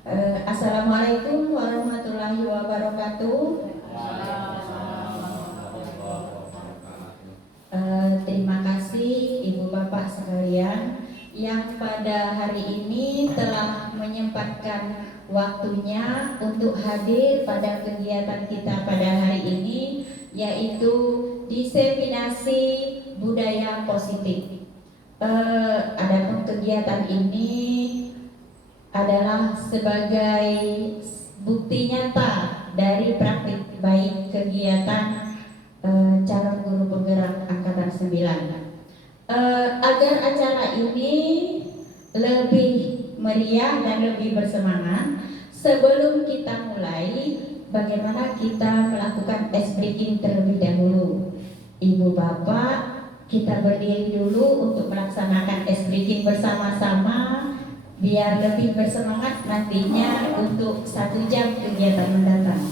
Assalamualaikum warahmatullahi wabarakatuh. Terima kasih Ibu Bapak sekalian yang pada hari ini telah menyempatkan waktunya untuk hadir pada kegiatan kita pada hari ini, yaitu diseminasi budaya positif. Adapun kegiatan ini adalah sebagai bukti nyata dari praktik baik kegiatan calon guru penggerak angkatan 9. Agar acara ini lebih meriah dan lebih bersemangat, sebelum kita mulai, bagaimana kita melakukan ice breaking terlebih dahulu. Ibu Bapak, kita berdiri dulu untuk melaksanakan ice breaking bersama-sama biar lebih bersemangat nantinya untuk 1 jam kegiatan mendatang.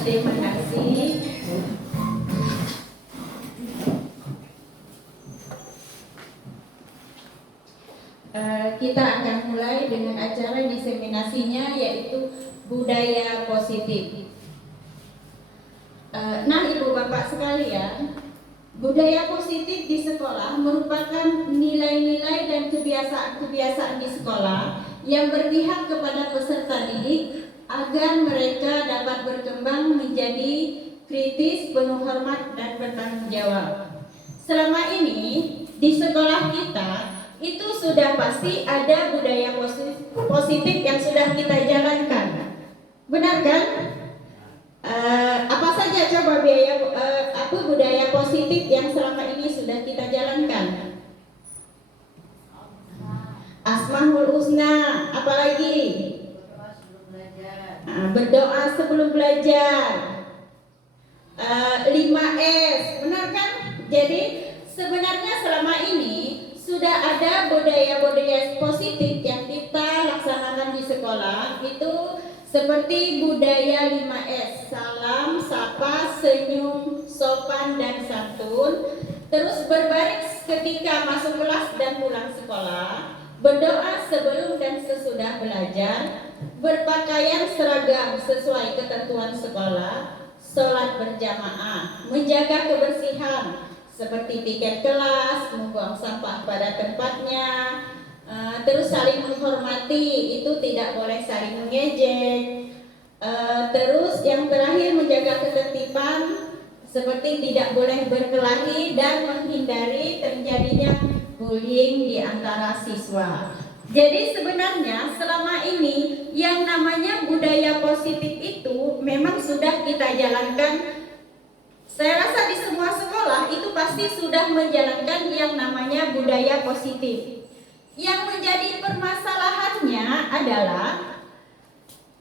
Terima kasih. Kita akan mulai dengan acara diseminasinya, yaitu budaya positif. Nah, Ibu Bapak sekalian, budaya positif di sekolah merupakan nilai-nilai dan kebiasaan-kebiasaan di sekolah yang berpihak kepada peserta didik agar mereka dapat berkembang menjadi kritis, penuh hormat, dan bertanggung jawab. Selama ini di sekolah kita itu sudah pasti ada budaya positif yang sudah kita jalankan, benar kan? Apa saja coba budaya positif yang selama ini sudah kita jalankan? Asmaul Husna, apalagi? Berdoa sebelum belajar. 5S, benar kan? Jadi sebenarnya selama ini sudah ada budaya-budaya positif yang kita laksanakan di sekolah, itu seperti budaya 5S, salam, sapa, senyum, sopan dan santun. Terus berbaris ketika masuk kelas dan pulang sekolah, berdoa sebelum dan sesudah belajar, berpakaian seragam sesuai ketentuan sekolah, sholat berjamaah, menjaga kebersihan seperti tiket kelas, membuang sampah pada tempatnya, terus saling menghormati, itu tidak boleh saling mengejek. Terus yang terakhir menjaga ketertiban, seperti tidak boleh berkelahi dan menghindari terjadinya bullying di antara siswa. Jadi sebenarnya selama ini yang namanya budaya positif itu memang sudah kita jalankan. Saya rasa di semua sekolah itu pasti sudah menjalankan yang namanya budaya positif. Yang menjadi permasalahannya adalah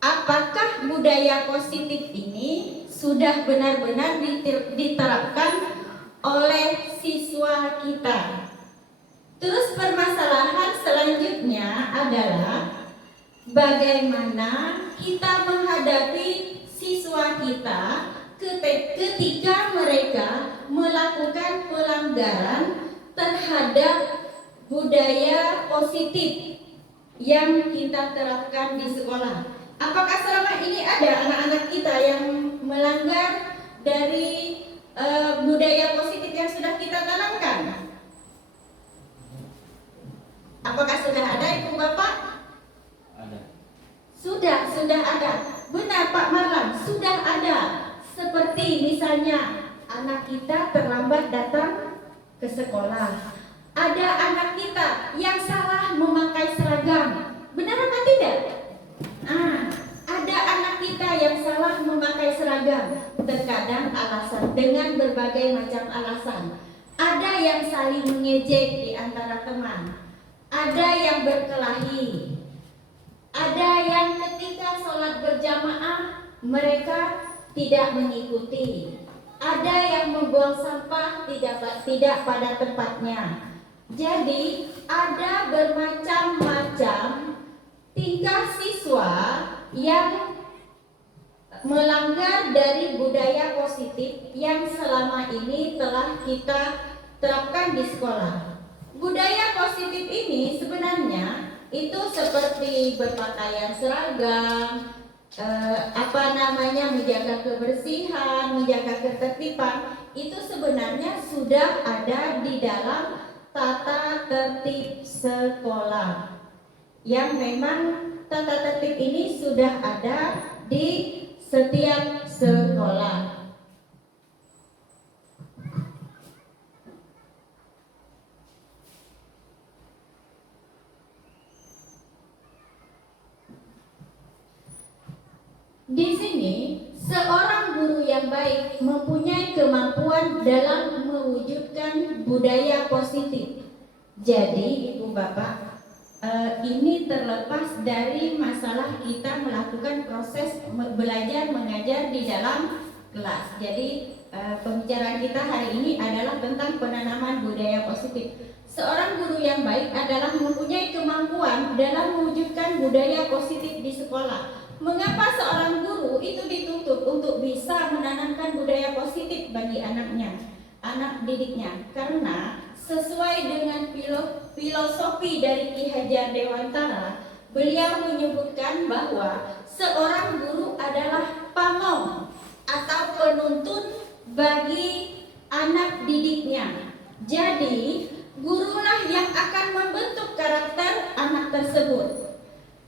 apakah budaya positif ini sudah benar-benar diterapkan oleh siswa kita. Terus permasalahan selanjutnya adalah bagaimana kita menghadapi siswa kita ketika mereka melakukan pelanggaran terhadap budaya positif yang kita terapkan di sekolah. Apakah selama ini ada anak-anak kita yang melanggar dari budaya positif yang sudah kita tanamkan? Apakah sudah ada, Ibu Bapak? Ada. Sudah ada. Benar Pak Marlan, sudah ada. Seperti misalnya anak kita terlambat datang ke sekolah. Ada anak kita yang salah memakai seragam. Benar apa tidak? Ada anak kita yang salah memakai seragam. Terkadang alasan dengan berbagai macam alasan. Ada yang saling mengejek di antara teman. Ada yang berkelahi. Ada yang ketika sholat berjamaah mereka tidak mengikuti. Ada yang membuang sampah tidak pada tempatnya. Jadi ada bermacam-macam tingkah siswa yang melanggar dari budaya positif yang selama ini telah kita terapkan di sekolah. Budaya positif ini sebenarnya itu seperti berpakaian seragam, menjaga kebersihan, menjaga ketertiban, itu sebenarnya sudah ada di dalam tata tertib sekolah. Yang memang tata tertib ini sudah ada di setiap sekolah. Di sini, seorang guru yang baik mempunyai kemampuan dalam mewujudkan budaya positif. Jadi, Ibu Bapak, ini terlepas dari masalah kita melakukan proses belajar mengajar di dalam kelas. Jadi, pembicaraan kita hari ini adalah tentang penanaman budaya positif. Seorang guru yang baik adalah mempunyai kemampuan dalam mewujudkan budaya positif di sekolah. Mengapa seorang guru itu dituntut untuk bisa menanamkan budaya positif bagi anaknya, anak didiknya? Karena sesuai dengan filosofi dari Ki Hajar Dewantara, beliau menyebutkan bahwa seorang guru adalah pamong atau penuntun bagi anak didiknya. Jadi, gurulah yang akan membentuk karakter anak tersebut.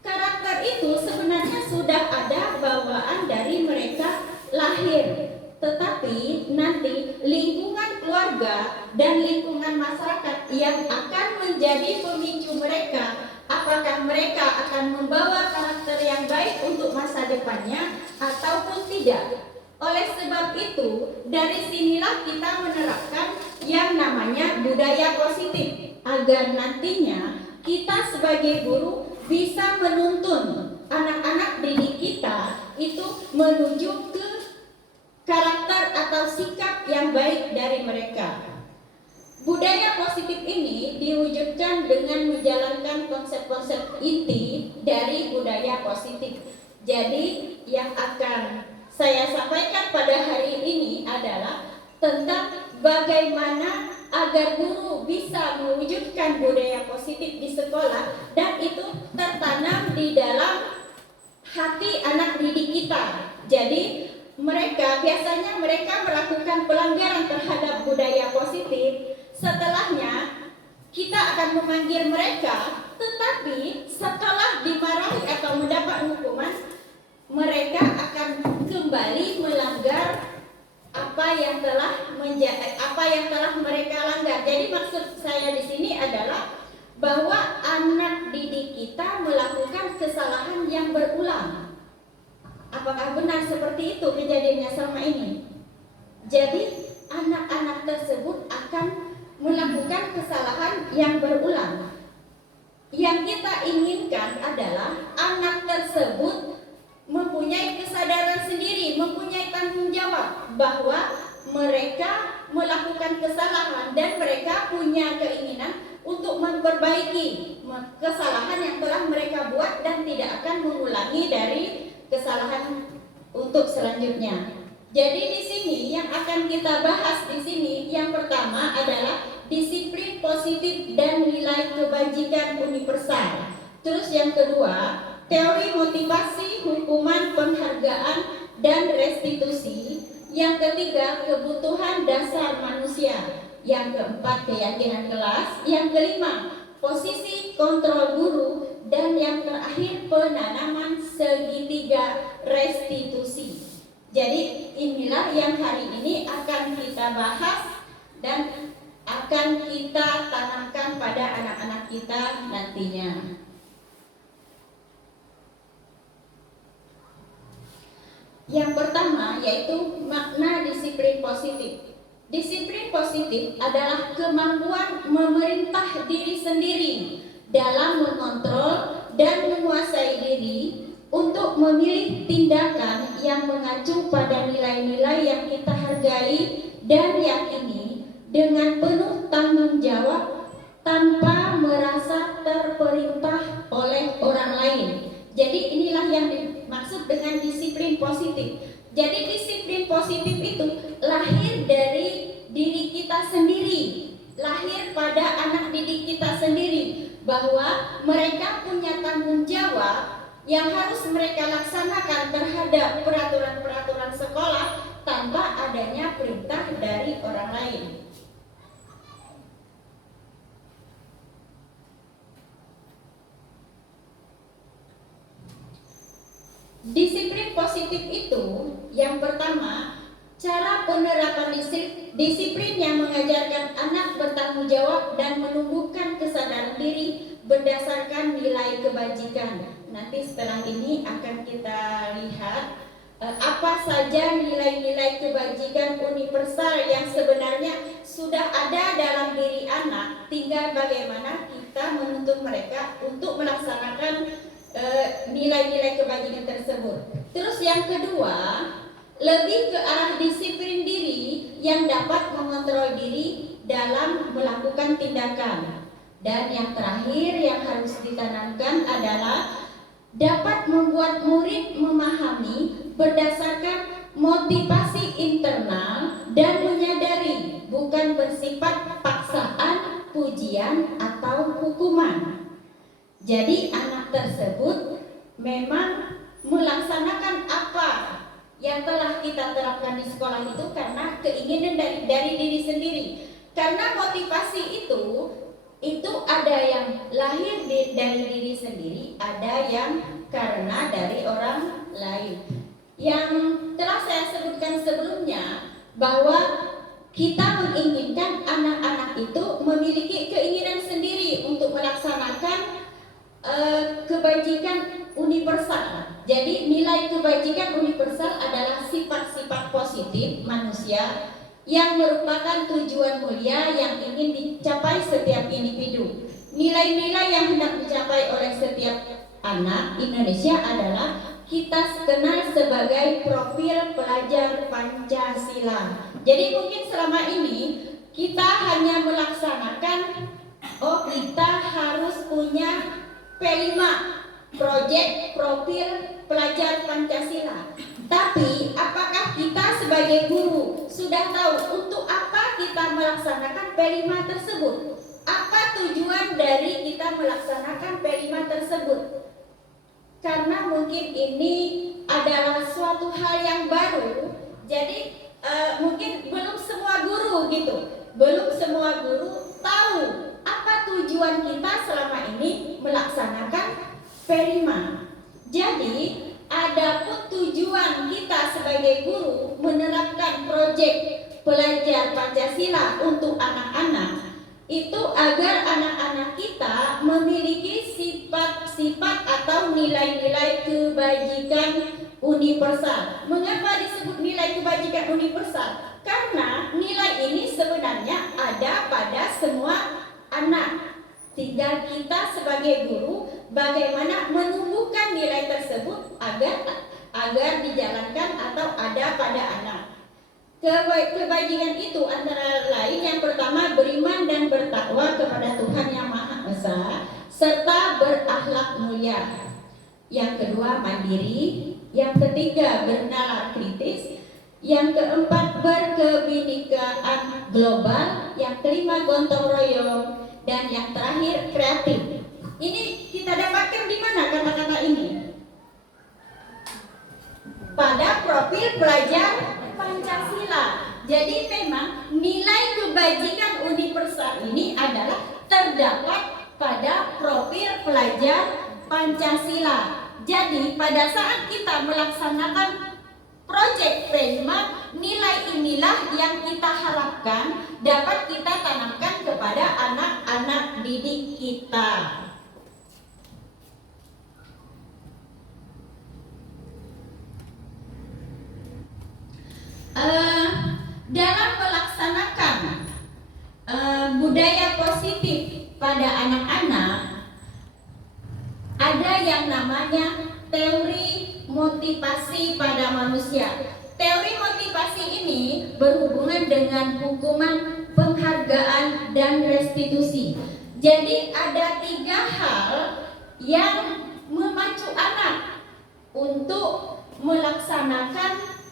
Karakter itu sebenarnya sudah ada bawaan dari mereka lahir, tetapi nanti lingkungan keluarga dan lingkungan masyarakat yang akan menjadi pemicu mereka. Apakah mereka akan membawa karakter yang baik untuk masa depannya ataupun tidak? Oleh sebab itu, dari sinilah kita menerapkan yang namanya budaya positif, agar nantinya kita sebagai guru bisa menuntun anak-anak didik kita itu menuju ke karakter atau sikap yang baik dari mereka. Budaya positif ini diwujudkan dengan menjalankan konsep-konsep inti dari budaya positif. Jadi yang akan saya sampaikan pada hari ini adalah tentang bagaimana agar guru bisa mewujudkan budaya positif di sekolah dan itu tertanam di dalam hati anak didik kita. Jadi biasanya mereka melakukan pelanggaran terhadap budaya positif. Setelahnya kita akan memanggil mereka, tetapi setelah dimarahi atau mendapat hukuman, mereka akan kembali melanggar apa yang telah mereka langgar. Jadi maksud saya di sini adalah bahwa anak didik kita melakukan kesalahan yang berulang. Apakah benar seperti itu kejadiannya selama ini? Jadi anak-anak tersebut akan melakukan kesalahan yang berulang. Yang kita inginkan adalah anak tersebut mempunyai kesadaran sendiri, mempunyai tanggung jawab bahwa mereka melakukan kesalahan dan mereka punya keinginan untuk memperbaiki kesalahan yang telah mereka buat dan tidak akan mengulangi dari kesalahan untuk selanjutnya. Jadi di sini yang akan kita bahas di sini yang pertama adalah disiplin positif dan nilai kebajikan universal. Terus yang kedua, teori motivasi, hukuman, penghargaan, dan restitusi. Yang ketiga, kebutuhan dasar manusia. Yang keempat, keyakinan kelas. Yang kelima, posisi kontrol guru. Dan yang terakhir, penanaman segitiga restitusi. Jadi inilah yang hari ini akan kita bahas dan akan kita tanamkan pada anak-anak kita nantinya. Yang pertama yaitu makna disiplin positif. Disiplin positif adalah kemampuan memerintah diri sendiri dalam mengontrol dan menguasai diri untuk memilih tindakan yang mengacu pada nilai-nilai yang kita hargai dan yakini dengan penuh tanggung jawab tanpa merasa terperintah oleh orang lain. Jadi inilah yang dimaksud dengan disiplin positif. Jadi disiplin positif itu lahir dari diri kita sendiri, lahir pada anak didik kita sendiri, bahwa mereka punya tanggung jawab yang harus mereka laksanakan terhadap peraturan-peraturan sekolah tanpa adanya perintah dari orang lain. Disiplin positif itu yang pertama, cara penerapan disiplin yang mengajarkan anak bertanggung jawab dan menumbuhkan kesadaran diri berdasarkan nilai kebajikan. Nanti setelah ini akan kita lihat apa saja nilai-nilai kebajikan universal yang sebenarnya sudah ada dalam diri anak, tinggal bagaimana kita menuntun mereka untuk melaksanakan nilai-nilai kebajikan tersebut. Terus yang kedua, lebih ke arah disiplin diri yang dapat mengontrol diri dalam melakukan tindakan. Dan yang terakhir yang harus ditanamkan adalah dapat membuat murid memahami berdasarkan motivasi internal dan menyadari bukan bersifat paksaan, pujian, atau hukuman. Jadi anak tersebut memang melaksanakan apa yang telah kita terapkan di sekolah itu karena keinginan dari diri sendiri. Karena motivasi itu ada yang lahir dari diri sendiri, ada yang karena dari orang lain. Yang telah saya sebutkan sebelumnya bahwa kita menginginkan anak-anak itu memiliki keinginan sendiri untuk melaksanakan kebajikan universal. Jadi nilai kebajikan universal adalah sifat-sifat positif manusia yang merupakan tujuan mulia yang ingin dicapai setiap individu. Nilai-nilai yang hendak dicapai oleh setiap anak Indonesia adalah kita kenal sebagai profil pelajar Pancasila. Jadi mungkin selama ini kita hanya melaksanakan, kita harus punya P5, proyek profil pelajar Pancasila. Tapi apakah kita sebagai guru sudah tahu untuk apa kita melaksanakan P5 tersebut? Apa tujuan dari kita melaksanakan P5 tersebut? Karena mungkin ini adalah suatu hal yang baru, jadi mungkin belum semua guru belum semua guru tahu apa tujuan kita selama ini melaksanakan P5. Jadi adapun tujuan kita sebagai guru menerapkan proyek pelajar Pancasila untuk anak-anak itu agar anak-anak kita memiliki sifat-sifat atau nilai-nilai kebajikan universal. Mengapa disebut nilai kebajikan universal? Karena nilai ini sebenarnya ada pada semua anak. Tinggal kita sebagai guru bagaimana menumbuhkan nilai tersebut agar dijalankan atau ada pada anak. Kebajikan itu antara lain yang pertama beriman dan bertakwa kepada Tuhan Yang Maha Esa serta berakhlak mulia. Yang kedua mandiri, yang ketiga bernalar kritis, yang keempat berkebinekaan global, yang kelima gotong royong, dan yang terakhir kreatif. Ini kita dapatkan di mana kata-kata ini? Pada profil pelajar Pancasila. Jadi memang nilai kebajikan universal ini adalah terdapat pada profil pelajar Pancasila. Jadi pada saat kita melaksanakan proyek P5, nilai inilah yang kita harapkan dapat kita tanamkan kepada anak-anak didik kita. Dalam melaksanakan budaya positif pada anak-anak, ada yang namanya teori motivasi pada manusia. Teori motivasi ini berhubungan dengan hukuman, penghargaan, dan restitusi. Jadi ada 3 hal yang memacu anak untuk melaksanakan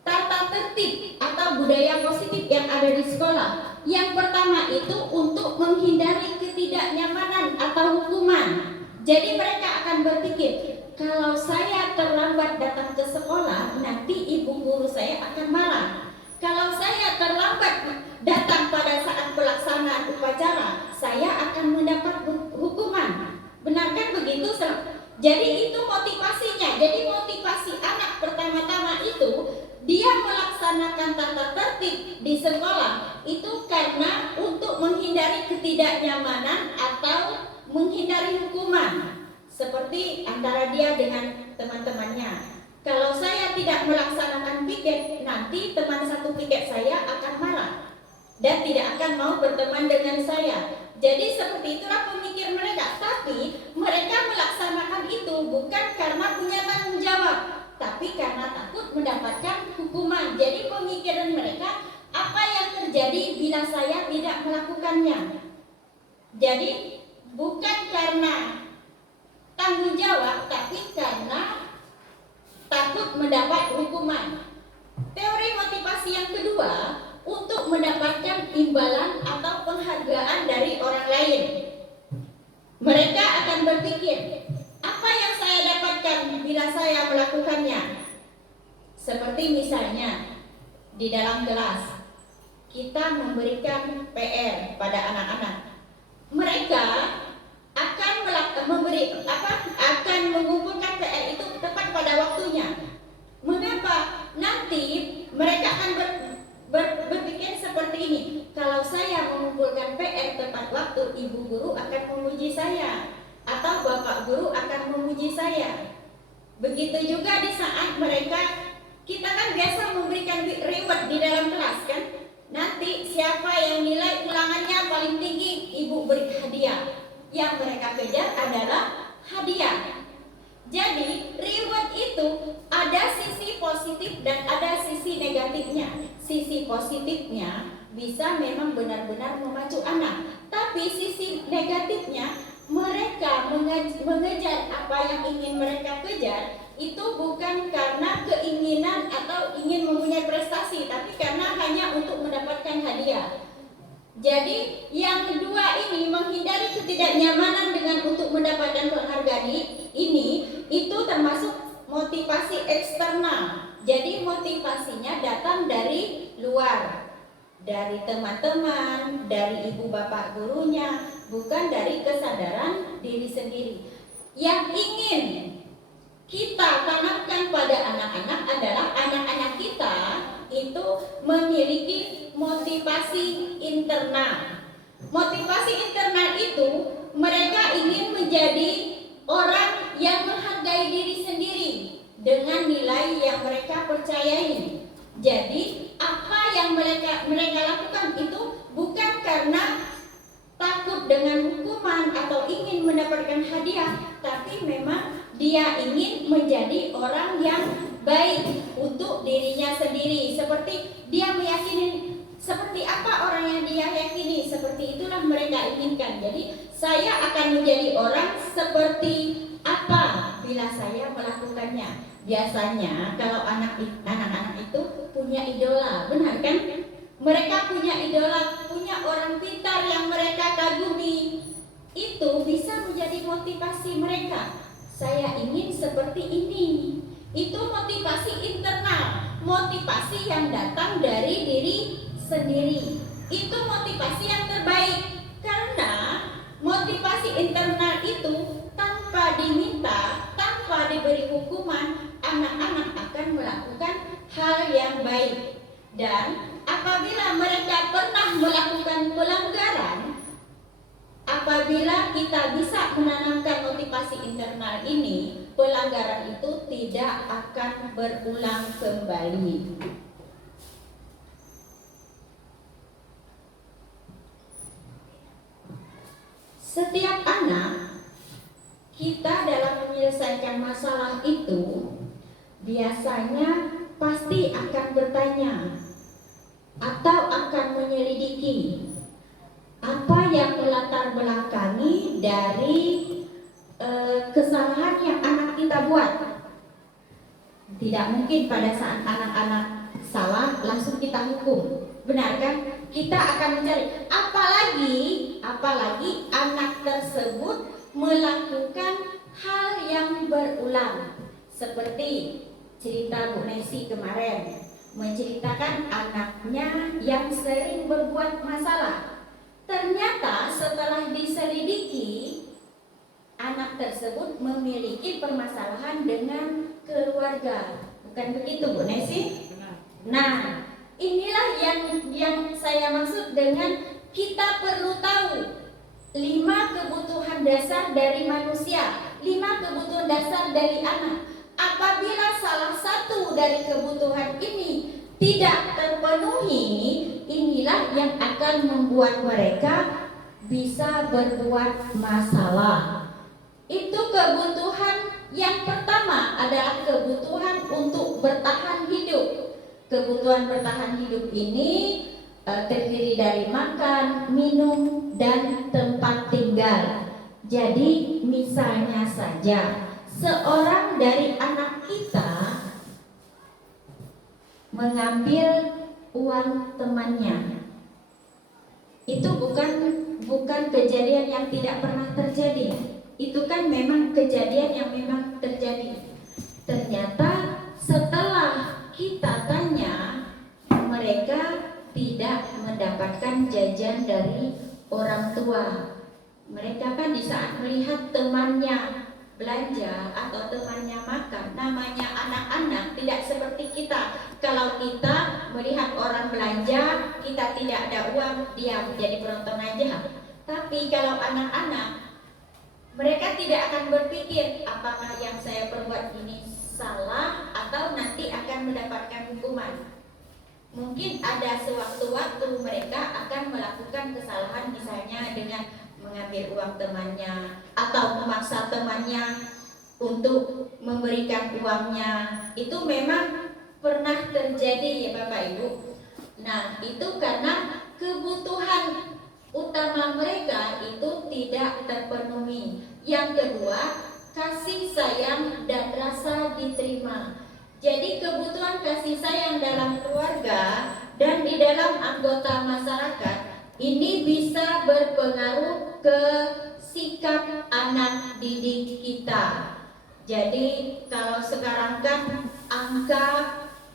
tata tertib atau budaya positif yang ada di sekolah. Yang pertama itu untuk menghindari ketidaknyamanan atau hukuman. Jadi mereka akan berpikir, kalau saya terlambat datang ke sekolah, nanti ibu guru saya akan marah. Kalau saya terlambat datang pada saat pelaksanaan upacara, saya akan mendapat hukuman. Benarkah begitu? Jadi itu motivasinya. Jadi motivasi anak pertama-tama itu dia melaksanakan tata tertib di sekolah itu karena untuk menghindari ketidaknyamanan atau menghindari hukuman. Seperti antara dia dengan teman-temannya. Kalau saya tidak melaksanakan piket, nanti teman satu piket saya akan marah dan tidak akan mau berteman dengan saya. Jadi seperti itulah pemikir mereka. Tapi mereka melaksanakan itu bukan karena punya tanggung jawab, tapi karena takut mendapatkan hukuman. Jadi pemikiran mereka, apa yang terjadi bila saya tidak melakukannya? Jadi bukan karena tanggung jawab, tapi karena takut mendapat hukuman. Teori motivasi yang kedua, untuk mendapatkan imbalan atau penghargaan dari orang lain. Mereka akan berpikir, apa yang saya dapatkan bila saya melakukannya? Seperti misalnya di dalam kelas kita memberikan PR pada anak-anak. Mereka akan akan mengumpulkan PR itu tepat pada waktunya. Mengapa? Nanti mereka akan berpikir seperti ini. Kalau saya mengumpulkan PR tepat waktu, ibu guru akan memuji saya atau bapak guru akan memuji sisi saya. Begitu juga di saat mereka, kita kan biasa memberikan reward di dalam kelas kan. Nanti siapa yang nilai ulangannya paling tinggi, ibu beri hadiah. Yang mereka kejar adalah hadiah. Jadi reward itu ada sisi positif dan ada sisi negatifnya. Sisi positifnya bisa memang benar-benar memacu anak, tapi sisi negatifnya mereka mengejar apa yang ingin mereka kejar itu bukan karena keinginan atau ingin mempunyai prestasi, tapi karena hanya untuk mendapatkan hadiah. Jadi yang kedua ini menghindari ketidaknyamanan dengan untuk mendapatkan penghargaan ini itu termasuk motivasi eksternal. Jadi motivasinya datang dari luar, dari teman-teman, dari ibu bapak gurunya, bukan dari kesadaran diri sendiri. Yang ingin kita tanamkan pada anak-anak adalah anak-anak kita itu memiliki motivasi internal. Motivasi internal itu mereka ingin menjadi orang yang menghargai diri sendiri dengan nilai yang mereka percayai. Jadi apa yang mereka lakukan itu bukan karena takut dengan hukuman atau ingin mendapatkan hadiah, tapi memang dia ingin menjadi orang yang baik untuk dirinya sendiri. Seperti dia meyakini seperti apa orang yang dia yakini, seperti itulah mereka inginkan. Jadi saya akan menjadi orang seperti apa bila saya melakukannya. Biasanya kalau anak-anak itu punya idola, benar kan? Mereka punya idola, punya orang pintar yang mereka kagumi. Itu bisa menjadi motivasi mereka. Saya ingin seperti ini. Itu motivasi internal, motivasi yang datang dari diri sendiri. Itu motivasi yang terbaik. Karena motivasi internal itu tanpa diminta, tanpa diberi hukuman, anak-anak akan melakukan hal yang baik. Dan apabila mereka pernah melakukan pelanggaran, apabila kita bisa menanamkan motivasi internal ini, pelanggaran itu tidak akan berulang kembali. Setiap anak kita dalam menyelesaikan masalah itu biasanya pasti akan bertanya atau akan menyelidiki apa yang melatar belakangi dari kesalahan yang anak kita buat. Tidak mungkin pada saat anak-anak salah langsung kita hukum, benar kan? Kita akan mencari apalagi anak tersebut melakukan hal yang berulang. Seperti cerita Bu Nesi kemarin, menceritakan anaknya yang sering berbuat masalah. Ternyata setelah diselidiki, anak tersebut memiliki permasalahan dengan keluarga. Bukan begitu Bu Nesi? Nah, inilah yang saya maksud dengan kita perlu tahu 5 kebutuhan dasar dari manusia, 5 kebutuhan dasar dari anak. Apabila salah satu dari kebutuhan ini tidak terpenuhi, inilah yang akan membuat mereka bisa berbuat masalah. Itu kebutuhan yang pertama adalah kebutuhan untuk bertahan hidup. Kebutuhan bertahan hidup ini terdiri dari makan, minum, dan tempat tinggal. Jadi misalnya saja seorang dari anak kita mengambil uang temannya, itu bukan kejadian yang tidak pernah terjadi. Itu kan memang kejadian yang memang terjadi. Ternyata setelah kita tanya, mereka tidak mendapatkan jajan dari orang tua. Mereka kan di saat melihat temannya belanja atau temannya makan, namanya anak-anak tidak seperti kita. Kalau kita melihat orang belanja, kita tidak ada uang, dia menjadi penonton aja. Tapi kalau anak-anak Mereka tidak akan berpikir apakah yang saya perbuat ini salah atau nanti akan mendapatkan hukuman. Mungkin ada sewaktu-waktu mereka akan melakukan kesalahan, misalnya dengan mengambil uang temannya atau memaksa temannya untuk memberikan uangnya. Itu memang pernah terjadi ya Bapak Ibu. Nah, itu karena kebutuhan utama mereka itu tidak terpenuhi. Yang kedua, kasih sayang dan rasa diterima. Jadi kebutuhan kasih sayang dalam keluarga dan di dalam anggota masyarakat ini bisa berpengaruh ke sikap anak didik kita. Jadi kalau sekarang kan angka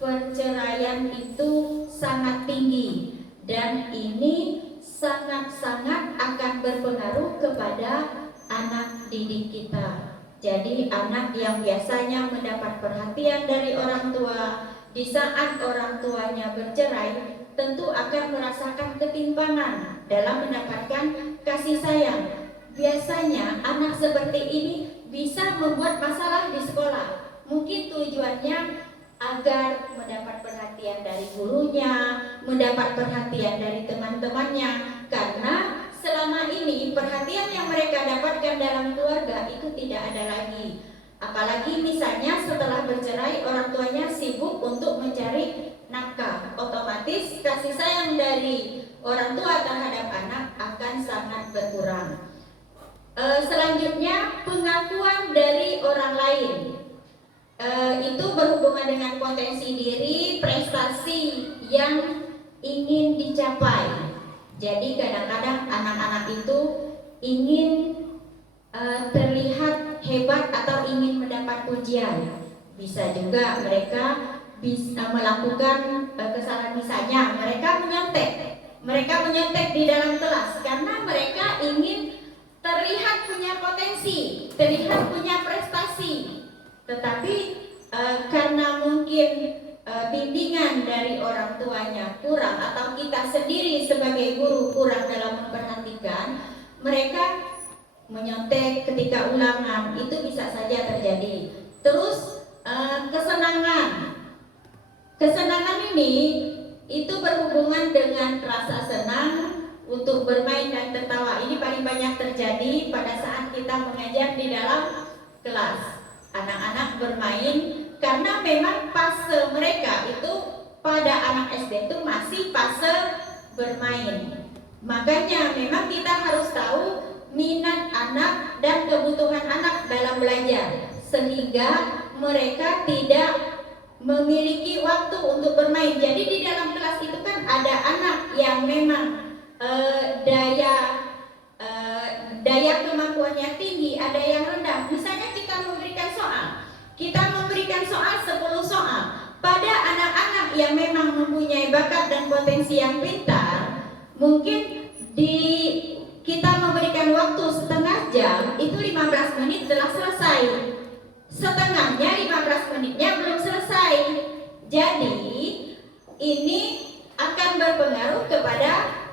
perceraian itu sangat tinggi dan ini sangat-sangat akan berpengaruh kepada anak didik kita. Jadi anak yang biasanya mendapat perhatian dari orang tua, di saat orang tuanya bercerai, tentu akan merasakan ketimpangan dalam mendapatkan kasih sayang. Biasanya anak seperti ini bisa membuat masalah di sekolah. Mungkin tujuannya agar mendapat perhatian dari gurunya, mendapat perhatian dari teman-temannya, karena selama ini perhatian yang mereka dapatkan dalam keluarga itu tidak ada lagi. Apalagi misalnya setelah bercerai orang tuanya sibuk untuk mencari nafkah, otomatis kasih sayang dari orang tua terhadap anak akan sangat berkurang. Selanjutnya pengakuan dari orang lain. Itu berhubungan dengan potensi diri, prestasi yang ingin dicapai. Jadi kadang-kadang anak-anak itu ingin terlihat hebat atau ingin mendapat pujian. Bisa juga mereka bisa melakukan kesalahan, misalnya mereka menyontek di dalam kelas karena mereka ingin terlihat punya potensi, terlihat punya prestasi. Tetapi karena mungkin bimbingan dari orang tuanya kurang atau kita sendiri sebagai guru kurang dalam memperhatikan, mereka menyontek ketika ulangan, itu bisa saja terjadi. Terus kesenangan ini itu berhubungan dengan rasa senang untuk bermain dan tertawa. Ini paling banyak terjadi pada saat kita mengajar di dalam kelas. Anak-anak bermain karena memang fase mereka itu pada anak SD itu masih fase bermain. Makanya memang kita harus tahu minat anak dan kebutuhan anak dalam belajar, sehingga mereka tidak memiliki waktu untuk bermain. Jadi di dalam kelas itu kan ada anak yang memang daya kemampuannya tinggi, ada yang rendah. Misalnya kita memberikan soal 10 soal pada anak-anak yang memang mempunyai bakat dan potensi yang pintar, mungkin kita memberikan waktu setengah jam, itu 15 menit telah selesai. Setengahnya 15 menitnya belum selesai. Jadi ini akan berpengaruh kepada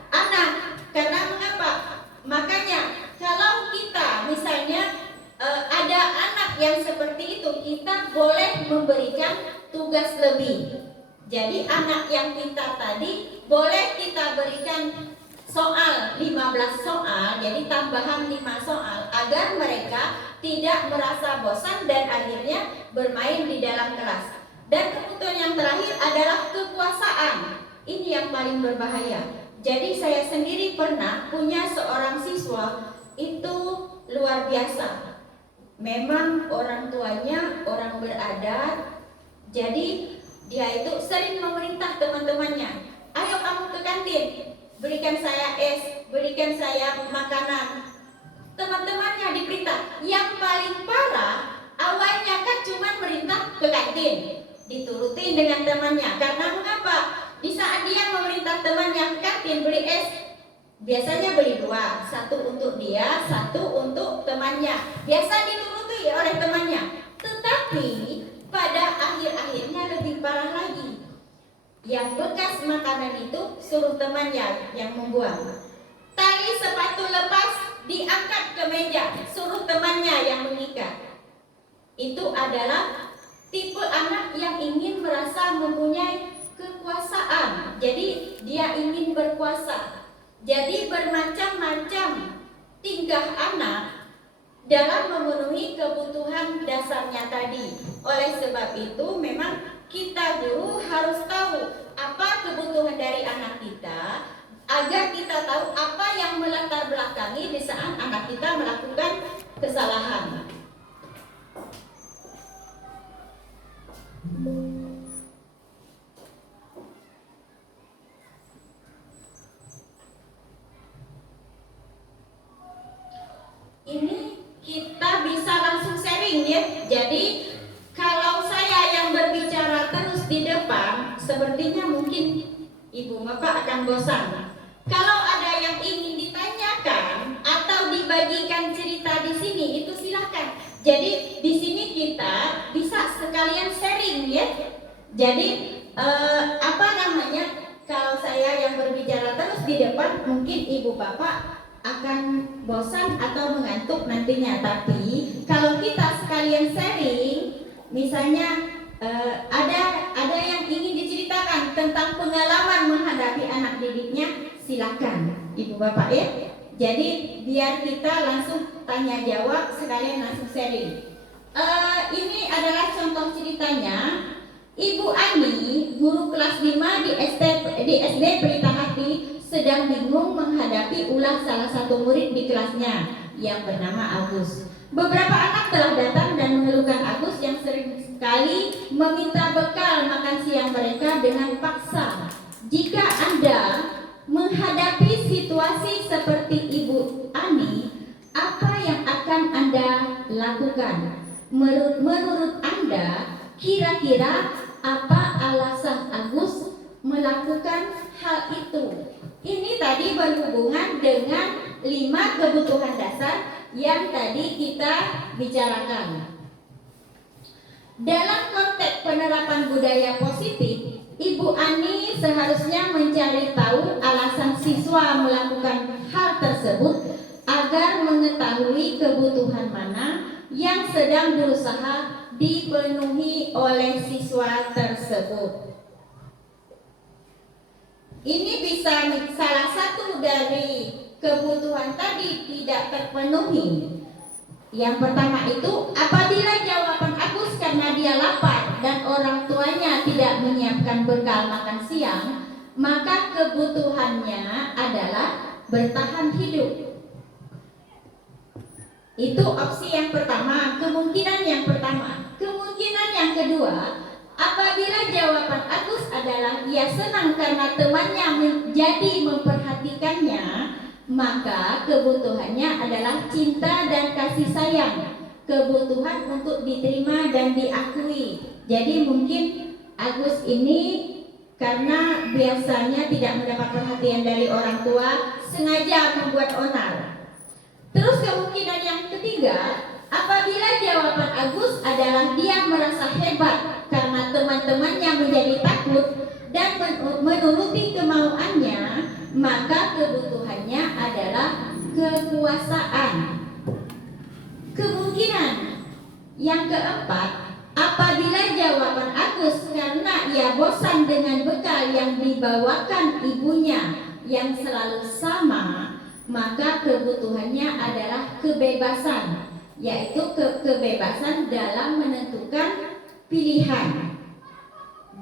anak. Karena mengapa? Makanya kalau kita misalnya ada anak yang seperti itu, kita boleh memberikan tugas lebih. Jadi anak yang pintar tadi boleh kita berikan soal 15 soal, jadi tambahan 5 soal agar mereka tidak merasa bosan dan akhirnya bermain di dalam kelas. Dan kebutuhan yang terakhir adalah kekuasaan. Ini yang paling berbahaya. Jadi saya sendiri pernah punya seorang siswa itu luar biasa. Memang orang tuanya orang beradat, jadi dia itu sering memerintah teman-temannya, ayo kamu ke kantin, berikan saya es, berikan saya makanan. Teman-temannya diperintah. Yang paling parah, awalnya kan cuma merintah ke kantin, diturutin dengan temannya. Karena mengapa? Di saat dia memerintah temannya ke kantin beli es, biasanya beli 2, 1 untuk dia, 1 untuk temannya. Biasa dituruti oleh temannya. Tetapi pada akhir-akhirnya lebih parah lagi. Yang bekas makanan itu suruh temannya yang membuang. Tali sepatu lepas, diangkat ke meja, suruh temannya yang mengikat. Itu adalah tipe anak yang ingin merasa mempunyai kekuasaan. Jadi dia ingin berkuasa. Jadi bermacam-macam tingkah anak dalam memenuhi kebutuhan dasarnya tadi. Oleh sebab itu memang kita guru harus tahu apa kebutuhan dari anak kita, agar kita tahu apa yang melatar belakangi di saat anak kita melakukan kesalahan. Ini kita bisa langsung sharing ya. Jadi kalau saya yang berbicara terus di depan, sepertinya mungkin ibu bapak akan bosan. Kalau ada yang ingin ditanyakan atau dibagikan cerita di sini, itu silakan. Jadi di sini kita bisa sekalian sharing ya. Jadi kalau saya yang berbicara terus di depan, mungkin ibu bapak akan bosan atau mengantuk nantinya. Tapi kalau kita sekalian sharing, misalnya ada yang ingin diceritakan tentang pengalaman menghadapi anak didiknya, silakan ibu bapak ya. Jadi biar kita langsung tanya jawab sekalian langsung sharing. Ini adalah contoh ceritanya. Ibu Ani, guru kelas 5 di SD Pelita Hati, sedang bingung menghadapi ulah salah satu murid di kelasnya yang bernama Agus. Beberapa anak telah datang dan mengeluhkan Agus yang sering sekali meminta bekal makan siang mereka dengan paksa. Jika Anda menghadapi situasi seperti Ibu Ani, apa yang akan Anda lakukan? Menurut Anda, kira-kira apa alasan Agus melakukan hal itu? Ini tadi berhubungan dengan 5 kebutuhan dasar yang tadi kita bicarakan. Dalam konteks penerapan budaya positif, Ibu Ani seharusnya mencari tahu alasan siswa melakukan hal tersebut agar mengetahui kebutuhan mana yang sedang berusaha dipenuhi oleh siswa tersebut. Ini bisa salah satu dari kebutuhan tadi tidak terpenuhi. Yang pertama itu, apabila jawaban Agus karena dia lapar dan orang tuanya tidak menyiapkan bekal makan siang, maka kebutuhannya adalah bertahan hidup. Itu opsi yang pertama, kemungkinan yang pertama. Kemungkinan yang kedua, apabila jawaban Agus adalah ia senang karena temannya menjadi memperhatikannya, maka kebutuhannya adalah cinta dan kasih sayang, kebutuhan untuk diterima dan diakui. Jadi mungkin Agus ini karena biasanya tidak mendapat perhatian dari orang tua, sengaja membuat onar. Terus kemungkinan yang ketiga, apabila jawaban Agus adalah dia merasa hebat karena teman-temannya menjadi takut dan menuruti kemauannya, maka kebutuhannya adalah kekuasaan. Kemungkinan yang keempat, apabila jawaban Agus karena ia bosan dengan bekal yang dibawakan ibunya yang selalu sama, maka kebutuhannya adalah kebebasan, yaitu kebebasan dalam menentukan pilihan.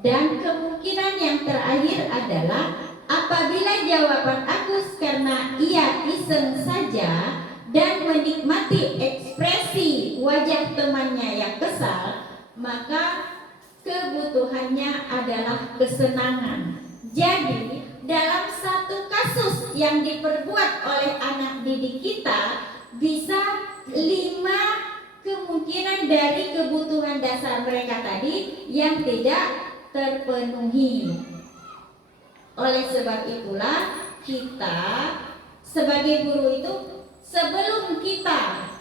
Dan kemungkinan yang terakhir adalah apabila jawaban Agus karena ia iseng saja dan menikmati ekspresi wajah temannya yang kesal, maka kebutuhannya adalah kesenangan. Jadi dalam satu kasus yang diperbuat oleh anak didik kita, bisa 5 kemungkinan dari kebutuhan dasar mereka tadi yang tidak terpenuhi. Oleh sebab itulah kita sebagai guru itu, sebelum kita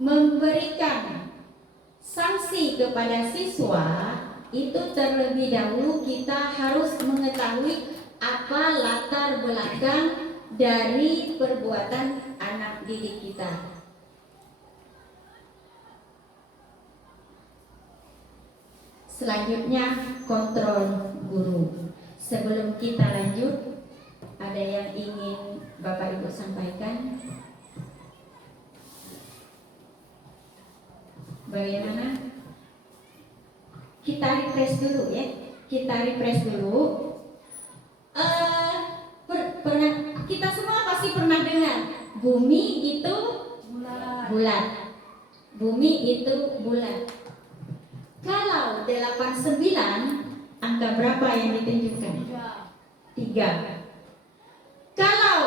memberikan sanksi kepada siswa, itu terlebih dahulu kita harus mengetahui apa latar belakang dari perbuatan anak didik kita. Selanjutnya, kontrol guru. Sebelum kita lanjut, ada yang ingin Bapak Ibu sampaikan? Bagaimana? Kita refresh dulu ya. Kita refresh dulu. Kita semua pasti pernah dengar bumi itu bulat. Bumi itu bulat. Kalau 89, angka berapa yang ditunjukkan? 3. Kalau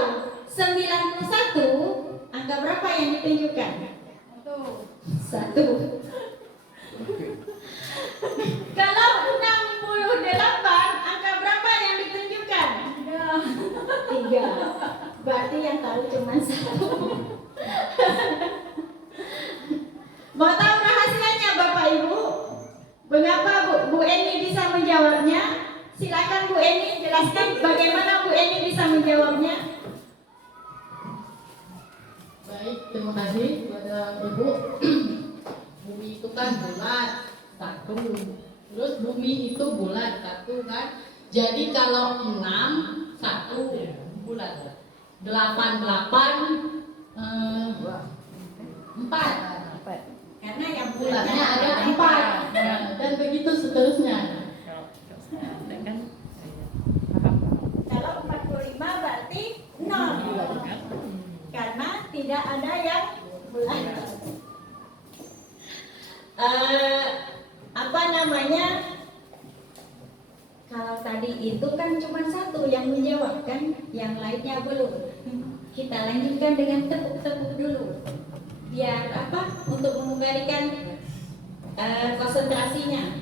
91, angka berapa yang ditunjukkan? 1. Kalau 68, angka berapa yang ditunjukkan? 3. Berarti yang tahu cuma 1. Mau tahu rahasianya Bapak Ibu? Mengapa Bu Eni bisa menjawabnya? Silakan Bu Eni jelaskan bagaimana Bu Eni bisa menjawabnya. Baik, terima kasih kepada Ibu. Bumi itu kan bulat 1, terus bumi itu bulat 1 kan. Jadi kalau 6 1 bulat, 88 4. Karena yang Bulatnya ada 4, dan begitu seterusnya. Kalau 45 berarti 0. Karena tidak ada yang bulat. Apa namanya? Kalau tadi itu kan cuma 1 yang menjawab kan, yang lainnya belum. Kita lanjutkan dengan tepuk-tepuk dulu. Biar apa? Untuk mengembalikan konsentrasinya.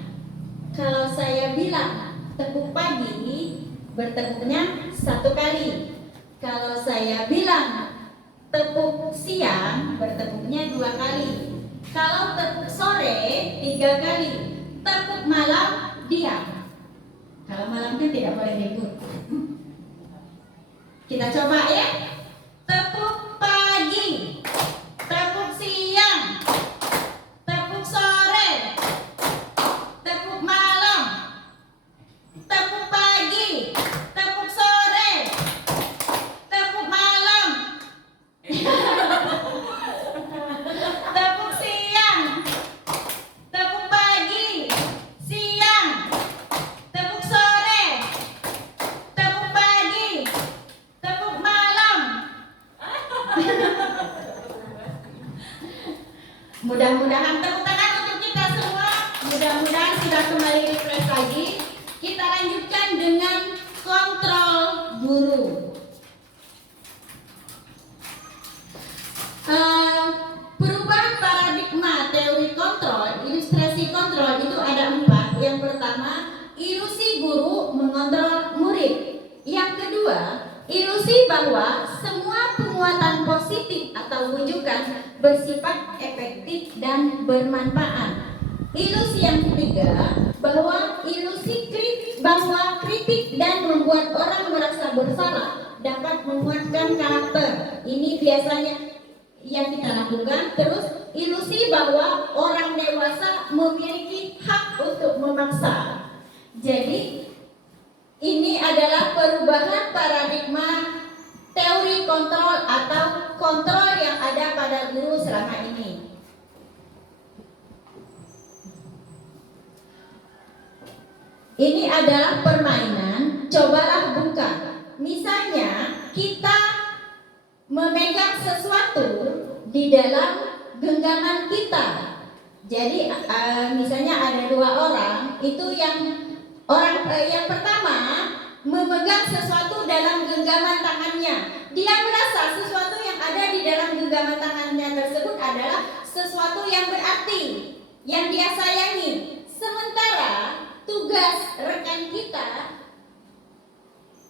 Kalau saya bilang tepuk pagi, bertepuknya 1 kali. Kalau saya bilang tepuk siang, bertepuknya 2 kali. Kalau tepuk sore 3 kali. Tepuk malam diam. Kalau malam kan tidak boleh ribut. Kita coba ya. Tepuk pagi, tepuk siang, tepuk sore, tepuk malam, tepuk pagi, tepuk sore, tepuk malam, tepuk siang, tepuk pagi, siang, tepuk sore, tepuk pagi, tepuk malam. Mudah-mudahan tepuk tangan untuk kita semua. Mudah-mudahan sudah kembali refresh lagi. Kita lanjutkan dengan kontrol guru. Perubahan paradigma teori kontrol, ilustrasi kontrol itu ada 4. Yang pertama, ilusi guru mengontrol murid. Yang kedua, ilusi bahwa semua penguatan positif atau wujukan bersifat efektif dan bermanfaat. Ilusi yang ketiga, bahwa kritik dan membuat orang merasa bersalah dapat menguatkan karakter. Ini biasanya yang kita lakukan. Terus ilusi bahwa orang dewasa memiliki hak untuk memaksa. Jadi ini adalah perubahan paradigma teori kontrol atau kontrol yang ada pada guru selama ini. Ini adalah permainan, cobalah buka. Misalnya kita memegang sesuatu di dalam genggaman kita. Jadi misalnya ada 2 orang, itu yang pertama memegang sesuatu dalam genggaman tangannya. Dia merasa sesuatu yang ada di dalam genggaman tangannya tersebut adalah sesuatu yang berarti, yang dia sayangi. Sementara tugas rekan kita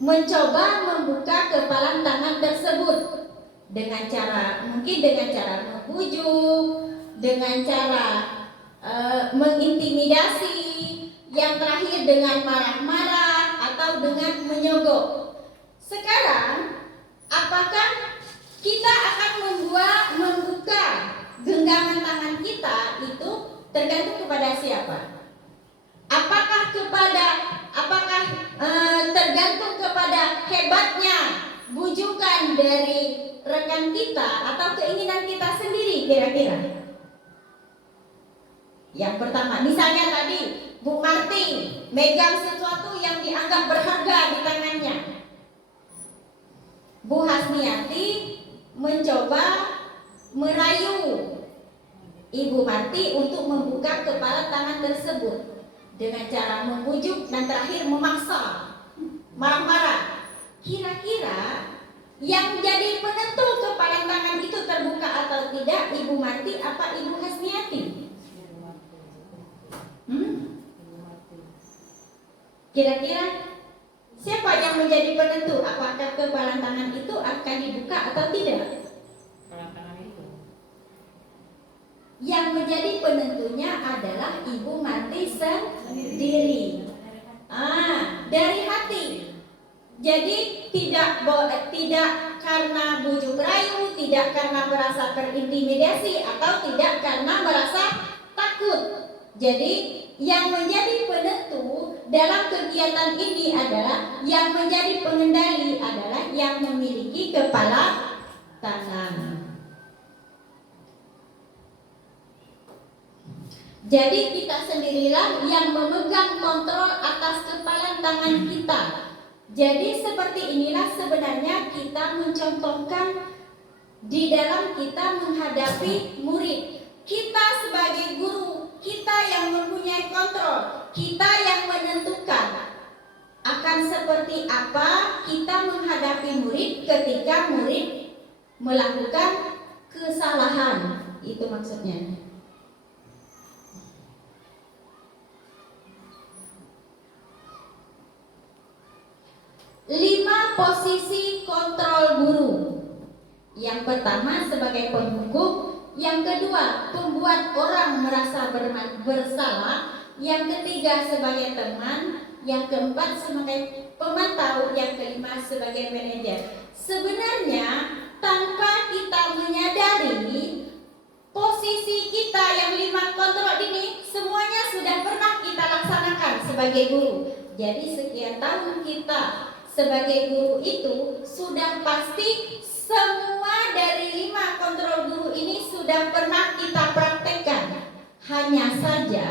mencoba membuka kepalan tangan tersebut dengan cara membujuk, dengan cara mengintimidasi, yang terakhir dengan marah-marah atau dengan menyogok. Sekarang Apakah kita akan membuka genggaman tangan kita itu tergantung kepada siapa? Apakah tergantung kepada hebatnya bujukan dari rekan kita atau keinginan kita sendiri kira-kira? Yang pertama, misalnya tadi Bu Marti megang sesuatu yang dianggap berharga di tangannya. Bu Hasniati mencoba merayu Ibu Marti untuk membuka kepala tangan tersebut dengan cara membujuk dan terakhir memaksa, marah-marah. Kira-kira yang jadi penentu kepala tangan itu terbuka atau tidak, Ibu Marti apa Ibu Hasniati? Kira-kira siapa yang menjadi penentu apakah kepala tangan itu akan dibuka atau tidak? Yang menjadi penentunya adalah Ibu Marti sendiri. Dari hati. Jadi tidak karena bujuk rayu, tidak karena merasa terintimidasi atau tidak karena merasa takut. Jadi yang menjadi penentu dalam kegiatan ini adalah yang menjadi pengendali adalah yang memiliki kepala tangan. Jadi kita sendirilah yang memegang kontrol atas kepala tangan kita. Jadi seperti inilah sebenarnya kita mencontohkan di dalam kita menghadapi murid. Kita sebagai guru, kita yang mempunyai kontrol, kita yang menentukan akan seperti apa kita menghadapi murid ketika murid melakukan kesalahan. Itu maksudnya. Lima posisi kontrol guru. Yang pertama sebagai penghukum, yang kedua pembuat orang merasa bersalah, yang ketiga sebagai teman, yang keempat sebagai pemantau, yang kelima sebagai manajer. Sebenarnya tanpa kita menyadari posisi kita yang lima kontrol ini semuanya sudah pernah kita laksanakan sebagai guru. Jadi sekian tahun kita sebagai guru itu sudah pasti semua dari lima kontrol guru ini sudah pernah kita praktekkan. Hanya saja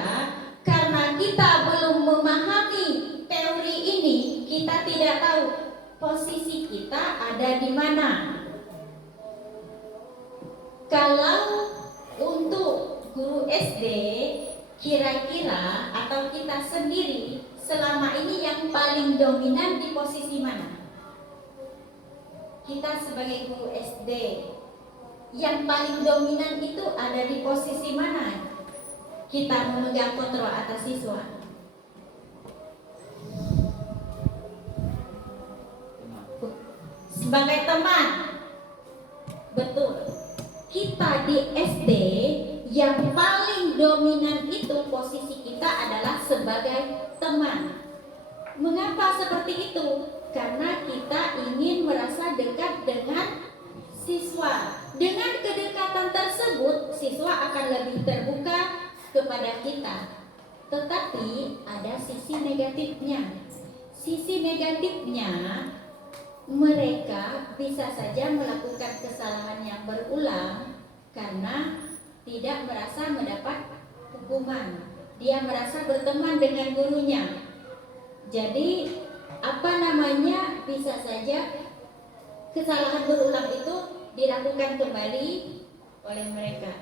karena kita belum memahami teori ini, kita tidak tahu posisi kita ada di mana. Kalau untuk guru SD, kira-kira atau kita sendiri selama ini yang paling dominan di posisi mana? Kita sebagai guru SD yang paling dominan itu ada di posisi mana? Kita memegang kontrol atas siswa. Sebagai teman. Betul. Kita di SD yang paling dominan itu posisi kita adalah sebagai teman. Mengapa seperti itu? Karena kita ingin merasa dekat dengan siswa. Dengan kedekatan tersebut, siswa akan lebih terbuka kepada kita. Tetapi ada sisi negatifnya. Sisi negatifnya, mereka bisa saja melakukan kesalahan yang berulang karena tidak merasa mendapat hukuman. Dia merasa berteman dengan gurunya. Jadi bisa saja kesalahan berulang itu dilakukan kembali oleh mereka.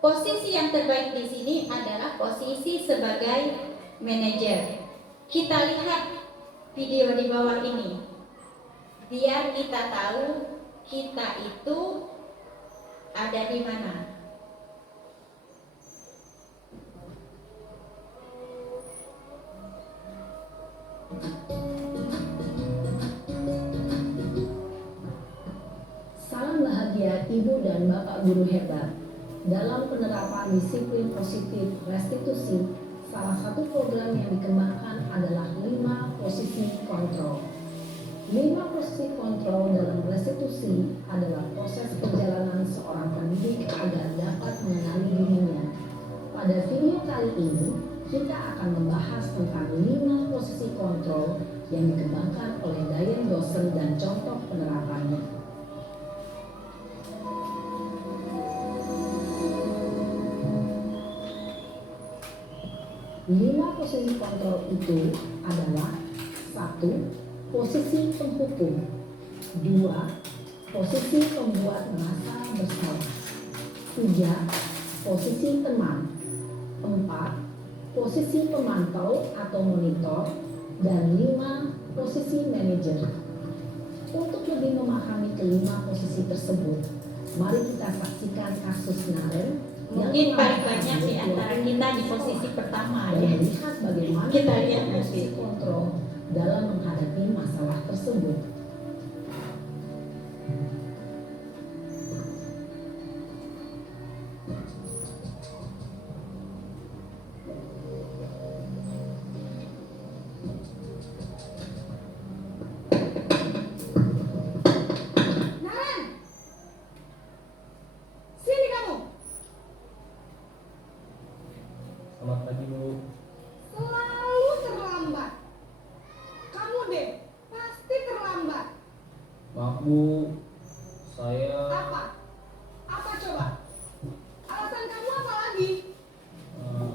Posisi yang terbaik di sini adalah posisi sebagai manajer. Kita lihat video di bawah ini, biar kita tahu kita itu ada di mana. Salam bahagia Ibu dan Bapak guru hebat. Dalam penerapan disiplin positif restitusi, salah satu program yang dikembangkan adalah 5 posisi kontrol. 5 posisi kontrol dalam restitusi adalah proses perjalanan seorang pendidik agar dapat mengenali dirinya. Pada video kali ini, kita akan membahas tentang 5 posisi kontrol yang dikembangkan oleh Diane Dawson dan contoh penerapannya. 5 posisi kontrol itu adalah 1. Posisi penghukum, 2. Posisi pembuat merasa bersalah, 3. Posisi teman, 4. Posisi pemantau atau monitor, dan 5. Posisi manajer. Untuk lebih memahami kelima posisi tersebut, mari kita saksikan kasus Naren. Mungkin paling banyak di antara kita di posisi pertama dan ya. melihat bagaimana Kita lihat posisi nanti. kontrol dalam menghadapi masalah tersebut. Naren, sini kamu. Selamat pagi, Bu. Selalu terlambat. Kamu deh, pasti terlambat. Maaf, Bu. Saya Apa? Apa coba? Alasan kamu apa lagi?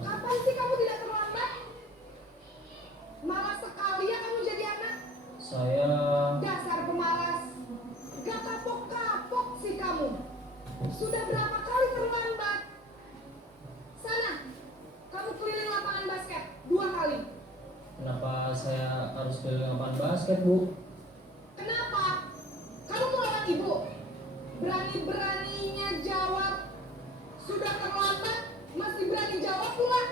Kapan sih kamu tidak terlambat? Malas sekali ya kamu jadi anak. saya Dasar pemalas. Gak kapok-kapok sih kamu. Sudah berapa kali terlambat? Sana, kamu keliling lapangan basket 2 kali. kenapa saya harus keliling lapangan basket, Bu? Kenapa? Kamu mau lawan ibu? Berani-beraninya jawab. Sudah terlambat, masih berani jawab pula.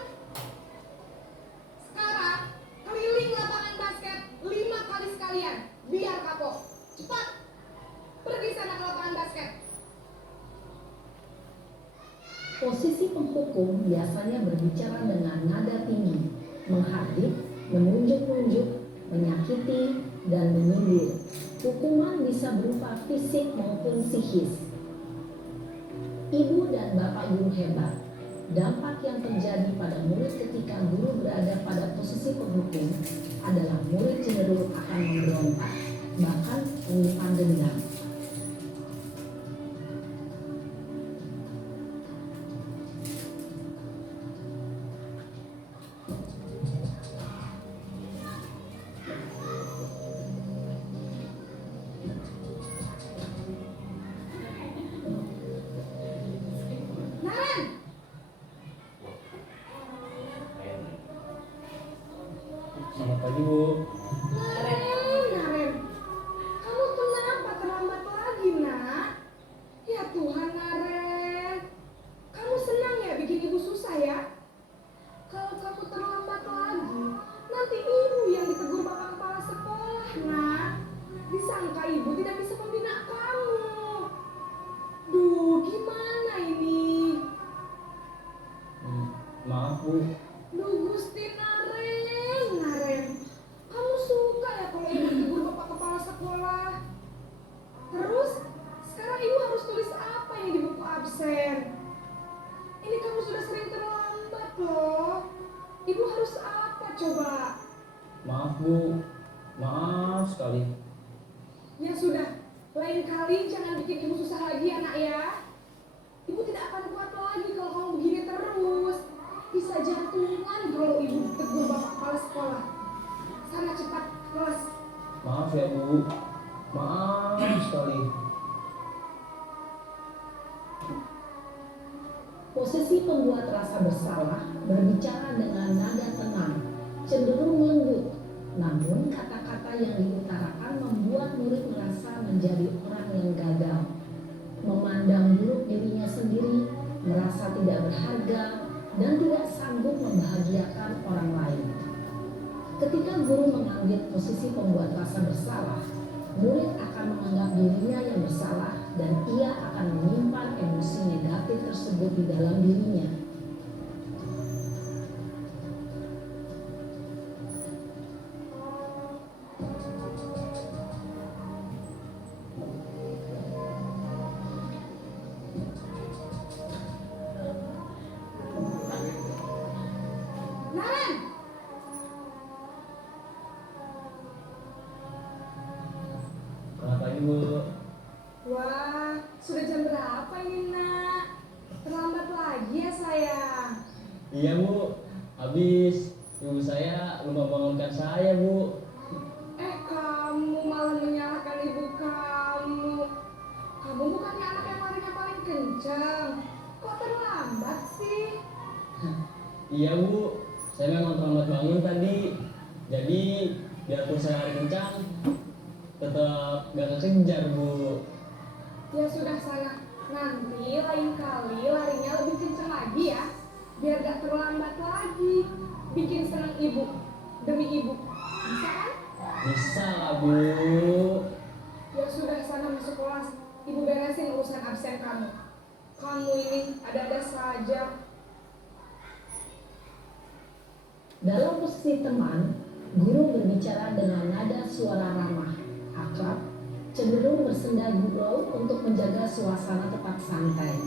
Sekarang, keliling lapangan basket 5 kali sekalian. Biar kapok. Cepat. Pergi sana ke lapangan basket. Posisi penghukum biasanya berbicara dengan nada tinggi, menghardik, menunjuk-nunjuk, menyakiti, dan menyindir. Hukuman bisa berupa fisik maupun psikis. Ibu dan bapak guru hebat. Dampak yang terjadi pada murid ketika guru berada pada posisi penghukum adalah murid cenderung akan memberontak, bahkan menyimpan dendam. Naren, Selamat pagi, Bu. Naren. Kamu kenapa terlambat lagi, nak? Ya Tuhan, Naren. Kamu senang ya bikin ibu susah ya? Kalau kamu terlambat lagi, nanti ibu yang ditegur bapak kepala sekolah, nak. Disangka ibu tidak bisa membina kamu. Duh, gimana ini? Maaf, Bu. Duh, Gusti Naren. Kamu suka ya kalau ibu ditegur bapak kepala sekolah? Terus, sekarang ibu harus tulis apa yang di buku absen? Ini kamu sudah sering terlambat loh. Ibu harus apa coba? Maaf, Bu. Maaf sekali. Ya sudah, lain kali jangan bikin ibu susah lagi ya nak ya. Ibu tidak akan kuat lagi kalau kamu begini terus. Bisa jantungan kalau ibu ditegur bapak kepala sekolah. Sana cepat kelas. Maaf ya, Bu. Maaf sekali. Posisi pembuat rasa bersalah berbicara dengan nada tenang, cenderung lembut. Namun kata-kata yang diutarakan membuat murid merasa menjadi orang yang gagal, memandang buruk dirinya sendiri, merasa tidak berharga, dan tidak sanggup membahagiakan orang lain. Ketika guru mengambil posisi pembuat rasa bersalah, murid akan menganggap dirinya yang bersalah dan ia akan menyimpan emosi negatif tersebut di dalam dirinya. Naren, Selamat pagi Bu. wah, sudah jam berapa ini nak? Terlambat lagi ya sayang. Iya Bu, habis ibu saya lupa bangunkan saya Bu. Kamu malah menyalahkan ibu kamu. Kamu bukannya anak yang larinya paling kencang. Kok terlambat sih? Iya Bu, saya memang terlambat bangun tadi. Jadi biarpun saya lari kencang, tetap gak kekejar Bu. Ya sudah sana. Nanti lain kali larinya lebih kencang lagi ya. Biar gak terlambat lagi. Bikin senang ibu. Demi ibu. Bisa kan? Bisa lah Bu. Ya sudah sana masuk kelas. Ibu beresin urusan absen kamu. Kamu ini ada-ada saja. Dalam posisi teman, guru berbicara dengan nada suara ramah, akrab, cenderung bersenda gurau untuk menjaga suasana tetap santai.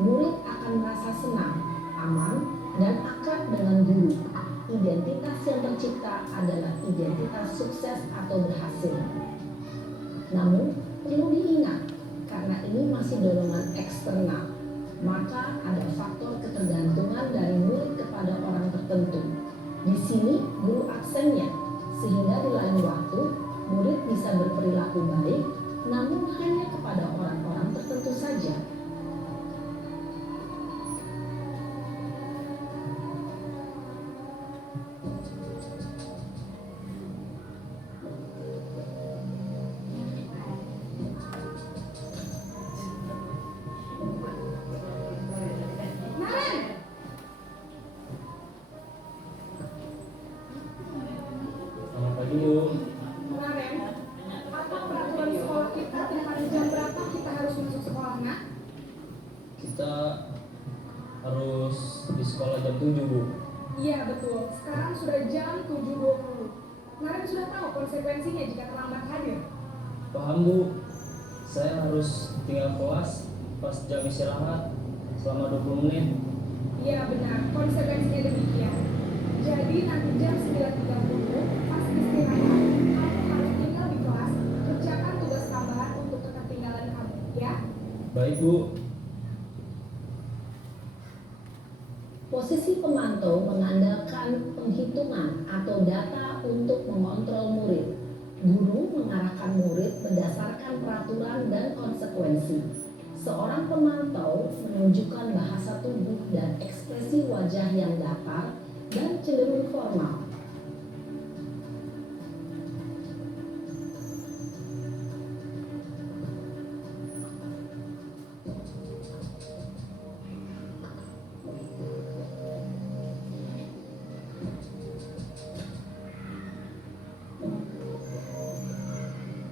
Murid akan merasa senang, aman, dan akrab dengan guru. Identitas yang tercipta adalah identitas sukses atau berhasil. Namun, perlu diingat, karena ini masih dorongan eksternal, maka ada faktor ketergantungan dari murid kepada orang tertentu. Di sini guru aksennya, sehingga di lain waktu murid bisa berperilaku baik, namun hanya kepada orang-orang tertentu saja. Naren! Selamat pagi Bu. Naren, apa peraturan sekolah kita tentang jam berapa kita harus masuk sekolah, nak? Kita harus di sekolah jam 7 Bu. Iya betul, sekarang sudah jam 7.20. Naren sudah tahu konsekuensinya jika terlambat hadir. Paham Bu. Saya harus tinggal kelas pas jam istirahat selama 20 menit. Iya benar, konsekuensinya demikian. Jadi nanti jam 9.30 pas istirahat, kamu harus tinggal di kelas, kerjakan tugas tambahan untuk ketertinggalan kamu, ya? Baik Bu. Posisi pemantau mengandalkan penghitungan atau data untuk mengontrol murid. Guru mengarahkan murid berdasarkan peraturan dan konsekuensi. Seorang pemantau menunjukkan bahasa tubuh dan ekspresi wajah yang datar dan cenderung formal.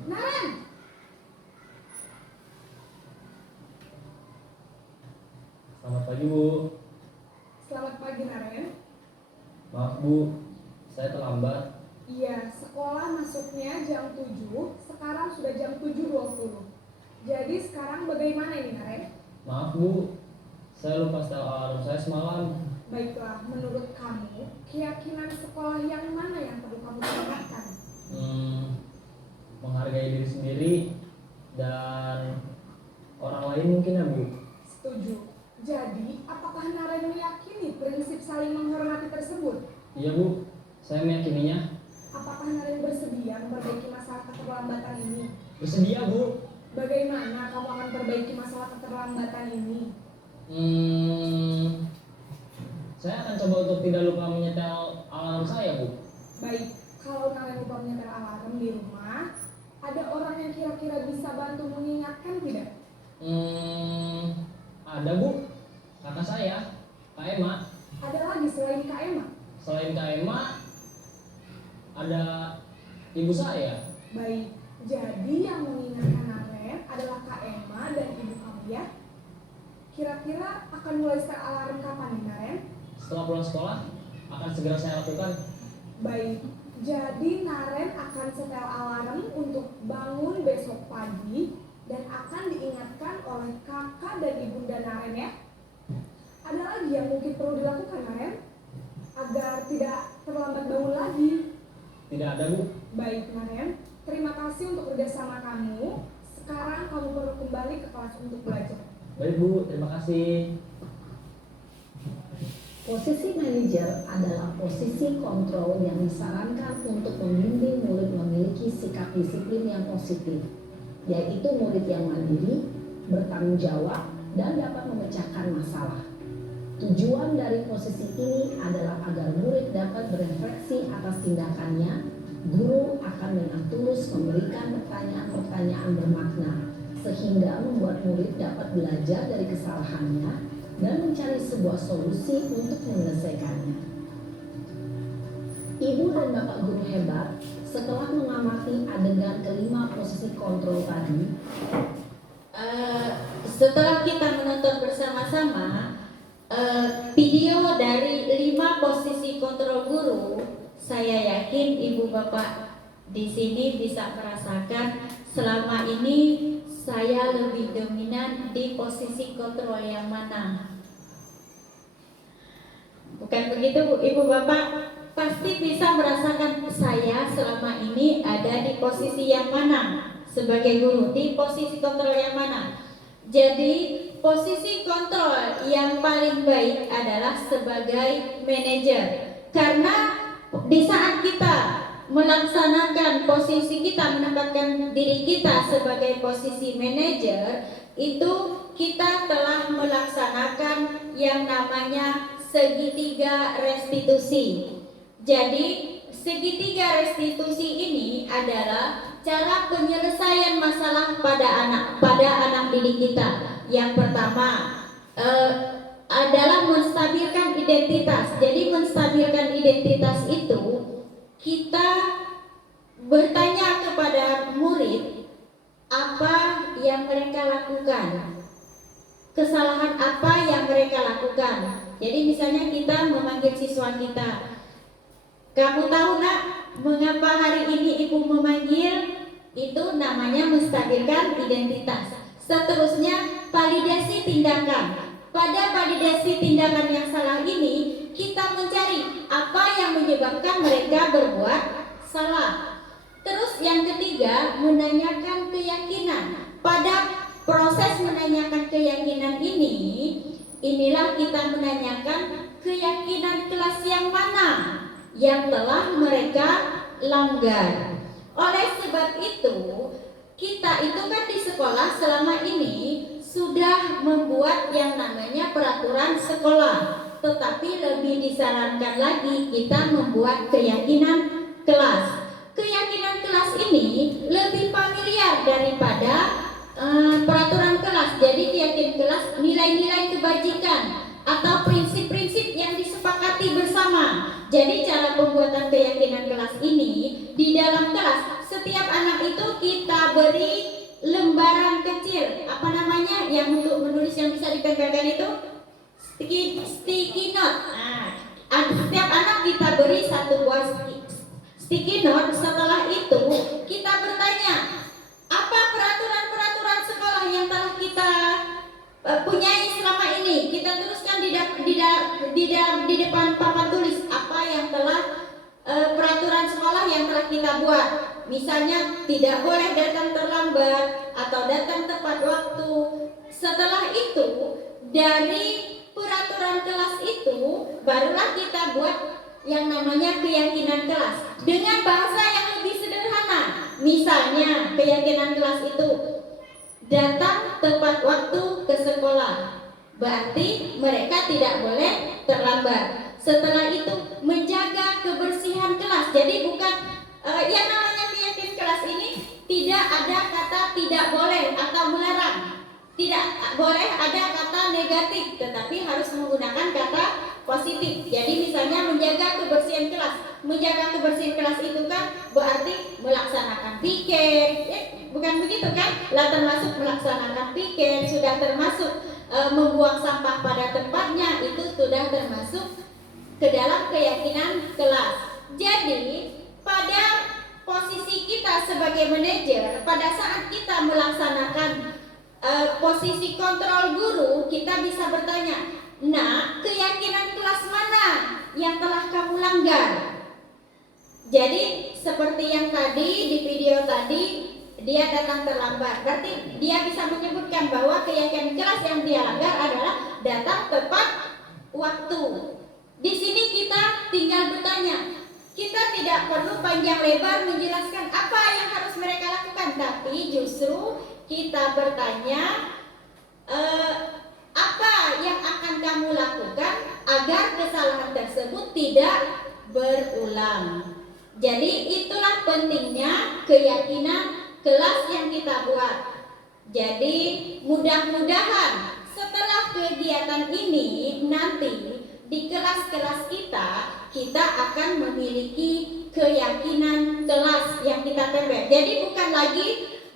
Naren! Selamat pagi Bu. Selamat pagi Naren. Maaf Bu, saya terlambat. Iya, sekolah masuknya jam 7, sekarang sudah jam 7.20. Jadi sekarang bagaimana ini Naren? Maaf Bu, saya lupa setel alarm saya semalam. Baiklah, menurut kamu, keyakinan sekolah yang mana yang perlu kamu tingkatkan? Menghargai diri sendiri dan orang lain mungkin ya Bu. Setuju. Jadi, apakah Naren meyakini prinsip saling menghormati tersebut? Iya Bu, saya meyakininya. Apakah Naren bersedia memperbaiki masalah keterlambatan ini? Bersedia Bu. Bagaimana kamu akan perbaiki masalah keterlambatan ini? Saya akan coba untuk tidak lupa menyetel alarm saya Bu. Baik, kalau Naren lupa menyetel alarm di rumah, ada orang yang kira-kira bisa bantu mengingatkan tidak? Ada Bu, kakak saya, Kak Emma. Ada lagi selain Kak Emma? Selain Kak Emma, ada ibu saya. Baik, jadi yang mengingatkan Naren Naren adalah Kak Emma dan ibu kamu ya. Kira-kira akan mulai setel alarm kapan nih Naren? Setelah pulang sekolah, akan segera saya lakukan. Baik, jadi Naren akan setel alarm untuk bangun besok pagi dan akan diingatkan oleh kakak dan ibunda Naren ya. Ada lagi yang mungkin perlu dilakukan Naren agar tidak terlambat bangun lagi? Tidak ada, Bu. Baik Naren, terima kasih untuk kerjasama kamu. Sekarang kamu perlu kembali ke kelas untuk belajar. Baik, Bu. Terima kasih. Posisi manajer adalah posisi kontrol yang disarankan untuk membimbing murid memiliki sikap disiplin yang positif, yaitu murid yang mandiri, bertanggung jawab, dan dapat memecahkan masalah. Tujuan dari posisi ini adalah agar murid dapat berefleksi atas tindakannya. Guru akan dengan tulus memberikan pertanyaan-pertanyaan bermakna, sehingga membuat murid dapat belajar dari kesalahannya dan mencari sebuah solusi untuk menyelesaikannya. Ibu dan Bapak guru hebat, setelah mengamati adegan kelima posisi kontrol tadi, setelah kita menonton bersama-sama video dari 5 posisi kontrol guru, saya yakin ibu bapak di sini bisa merasakan selama ini saya lebih dominan di posisi kontrol yang mana. Bukan begitu Bu, ibu bapak pasti bisa merasakan saya selama ini ada di posisi yang mana sebagai guru, di posisi kontrol yang mana. Jadi posisi kontrol yang paling baik adalah sebagai manajer, karena di saat kita melaksanakan posisi kita, menempatkan diri kita sebagai posisi manajer, itu kita telah melaksanakan yang namanya segitiga restitusi. Jadi segitiga restitusi ini adalah cara penyelesaian masalah pada anak didik kita. Yang pertama adalah menstabilkan identitas. Jadi menstabilkan identitas itu kita bertanya kepada murid apa yang mereka lakukan, kesalahan apa yang mereka lakukan. Jadi misalnya kita memanggil siswa kita, kamu tahu nak mengapa hari ini ibu memanggil? Itu namanya menstabilkan identitas. Seterusnya validasi tindakan. Pada validasi tindakan yang salah ini, kita mencari apa yang menyebabkan mereka berbuat salah. Terus yang ketiga, menanyakan keyakinan. Pada proses menanyakan keyakinan ini, inilah kita menanyakan keyakinan kelas yang mana yang telah mereka langgar. Oleh sebab itu, kita itu kan di sekolah selama ini sudah membuat yang namanya peraturan sekolah, tetapi lebih disarankan lagi kita membuat keyakinan kelas. Keyakinan kelas ini lebih familiar daripada peraturan kelas. Jadi keyakinan kelas nilai-nilai kebajikan atau prinsip-prinsip yang disepakati bersama. Jadi cara pembuatan keyakinan kelas ini di dalam kelas, setiap anak itu kita beri lembaran kecil, apa namanya, yang untuk menulis yang bisa ditempelkan itu sticky note. Setiap anak kita beri satu buah sticky note. Setelah itu kita bertanya, apa peraturan-peraturan sekolah yang telah kita punyai selama ini. Kita teruskan di depan papan tulis apa yang telah peraturan sekolah yang telah kita buat. Misalnya tidak boleh datang terlambat atau datang tepat waktu. Setelah itu dari peraturan kelas itu barulah kita buat yang namanya keyakinan kelas dengan bahasa yang lebih sederhana. Misalnya keyakinan kelas itu datang tepat waktu ke sekolah, berarti mereka tidak boleh terlambat. Setelah itu menjaga kebersihan kelas. Jadi bukan yang namanya keyakinan kelas ini tidak ada kata tidak boleh atau melarang. Tidak boleh ada kata negatif, tetapi harus menggunakan kata positif. Jadi misalnya menjaga kebersihan kelas. Menjaga kebersihan kelas itu kan berarti melaksanakan piket, bukan begitu kan? Lah termasuk melaksanakan piket, sudah termasuk membuang sampah pada tempatnya, itu sudah termasuk ke dalam keyakinan kelas. Jadi pada posisi kita sebagai manajer, pada saat kita melaksanakan posisi kontrol guru, kita bisa bertanya, nah keyakinan kelas mana yang telah kamu langgar? Jadi seperti yang tadi di video tadi, dia datang terlambat, berarti dia bisa menyebutkan bahwa keyakinan kelas yang dia langgar adalah datang tepat waktu. Di sini kita tinggal bertanya, kita tidak perlu panjang lebar menjelaskan apa yang harus mereka lakukan, tapi justru kita bertanya apa yang akan kamu lakukan agar kesalahan tersebut tidak berulang. Jadi itulah pentingnya keyakinan kelas yang kita buat. Jadi mudah-mudahan setelah kegiatan ini nanti di kelas-kelas kita akan memiliki keyakinan kelas yang kita tempel. Jadi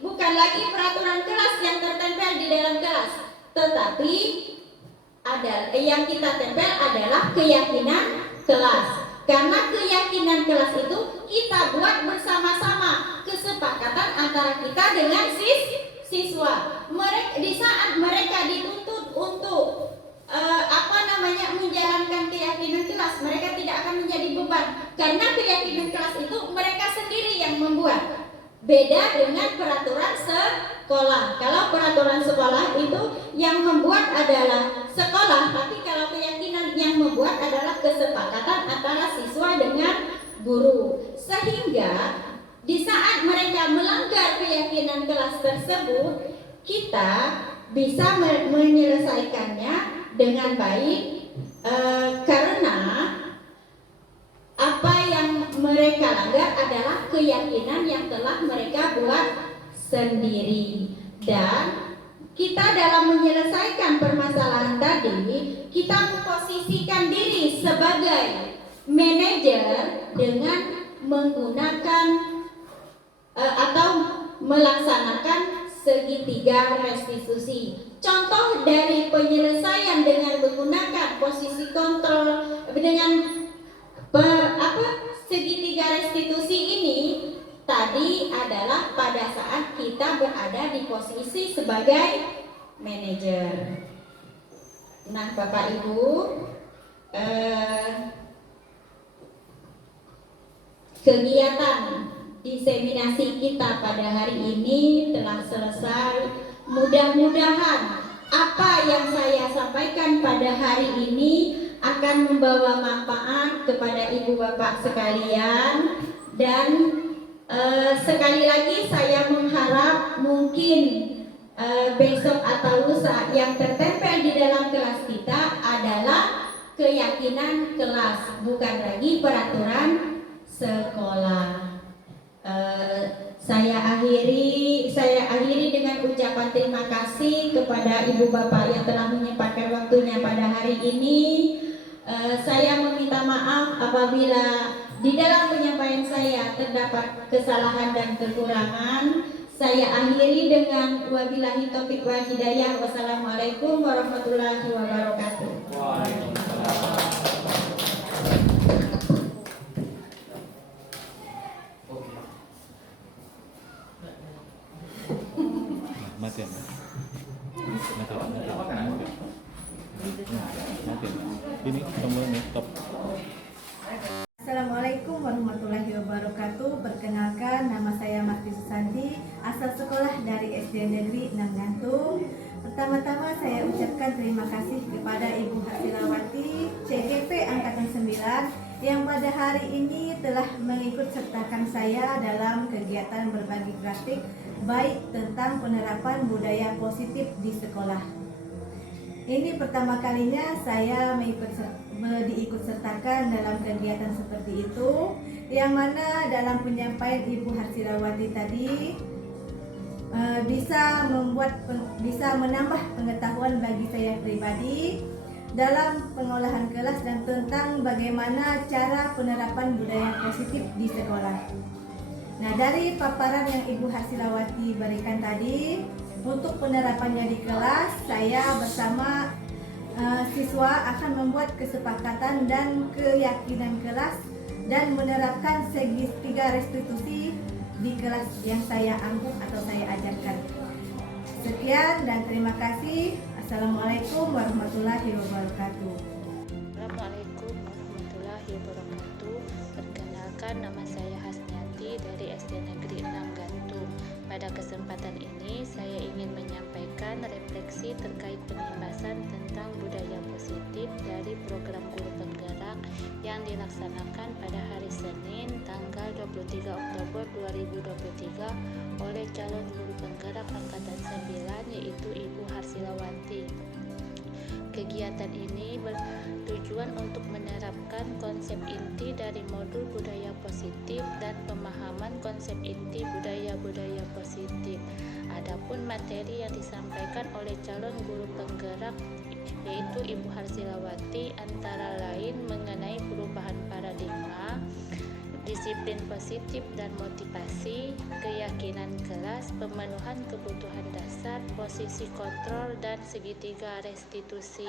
bukan lagi peraturan kelas yang tertempel di dalam kelas, tetapi yang kita tempel adalah keyakinan kelas. Karena keyakinan kelas itu kita buat bersama-sama, kesepakatan antara kita dengan siswa. Di saat mereka dituntut untuk menjalankan keyakinan kelas, mereka tidak akan menjadi beban, karena keyakinan kelas itu mereka sendiri yang membuat. Beda dengan peraturan sekolah. Kalau peraturan sekolah itu yang membuat adalah sekolah, tapi kalau keyakinan yang membuat adalah kesepakatan antara siswa dengan guru. Sehingga di saat mereka melanggar keyakinan kelas tersebut, kita bisa menyelesaikannya dengan baik, karena apa yang mereka langgar adalah keyakinan yang telah mereka buat sendiri. Dan kita dalam menyelesaikan permasalahan tadi, kita memposisikan diri sebagai manajer dengan menggunakan atau melaksanakan segitiga restitusi. Contoh dari penyelesaian dengan menggunakan posisi kontrol dengan segitiga restitusi ini tadi adalah pada saat kita berada di posisi sebagai manajer. Nah, Bapak Ibu, kegiatan diseminasi kita pada hari ini telah selesai. Mudah-mudahan apa yang saya sampaikan pada hari ini akan membawa manfaat kepada ibu bapak sekalian. Dan sekali lagi saya mengharap mungkin besok atau lusa yang tertempel di dalam kelas kita adalah keyakinan kelas, bukan lagi peraturan sekolah. Saya akhiri dengan ucapan terima kasih kepada ibu bapak yang telah menyempatkan waktunya pada hari ini. Saya meminta maaf apabila di dalam penyampaian saya terdapat kesalahan dan kekurangan. Saya akhiri dengan wabillahi taufiq wal hidayah. Wassalamualaikum warahmatullahi wabarakatuh. Mati. Ini tombolnya stop. Assalamualaikum warahmatullahi wabarakatuh. Perkenalkan, nama saya Marti Susanti, asal sekolah dari SD Negeri 6 Gantung. Pertama-tama saya ucapkan terima kasih kepada Ibu Hasirawati CGP Angkatan 9 yang pada hari ini telah mengikut sertakan saya dalam kegiatan berbagi praktik baik tentang penerapan budaya positif di sekolah. Ini pertama kalinya saya diikut sertakan dalam kegiatan seperti itu, yang mana dalam penyampaian Ibu Hasirawati tadi bisa menambah pengetahuan bagi saya pribadi dalam pengolahan kelas dan tentang bagaimana cara penerapan budaya positif di sekolah. Nah, dari paparan yang Ibu Harsilawati berikan tadi, untuk penerapannya di kelas, saya bersama siswa akan membuat kesepakatan dan keyakinan kelas dan menerapkan segitiga restitusi di kelas yang saya angkut atau saya ajarkan. Sekian dan terima kasih. Assalamualaikum warahmatullahi wabarakatuh. Assalamualaikum warahmatullahi wabarakatuh. Perkenalkan, nama saya Hasniati dari SD Negeri 6 Gantung. Pada kesempatan ini saya ingin menyampaikan refleksi terkait penimbasan tentang budaya positif dari program guru penggerak yang dilaksanakan pada hari Senin tanggal 23 Oktober 2023 oleh calon guru penggerak angkatan 9 yaitu Ibu Harsilawati. Kegiatan ini bertujuan untuk menerapkan konsep inti dari modul budaya positif dan pemahaman konsep inti budaya-budaya positif. Adapun materi yang disampaikan oleh calon guru penggerak yaitu Ibu Harsilawati antara lain mengenai perubahan paradigma, disiplin positif dan motivasi, keyakinan kelas, pemenuhan kebutuhan dasar, posisi kontrol, dan segitiga restitusi.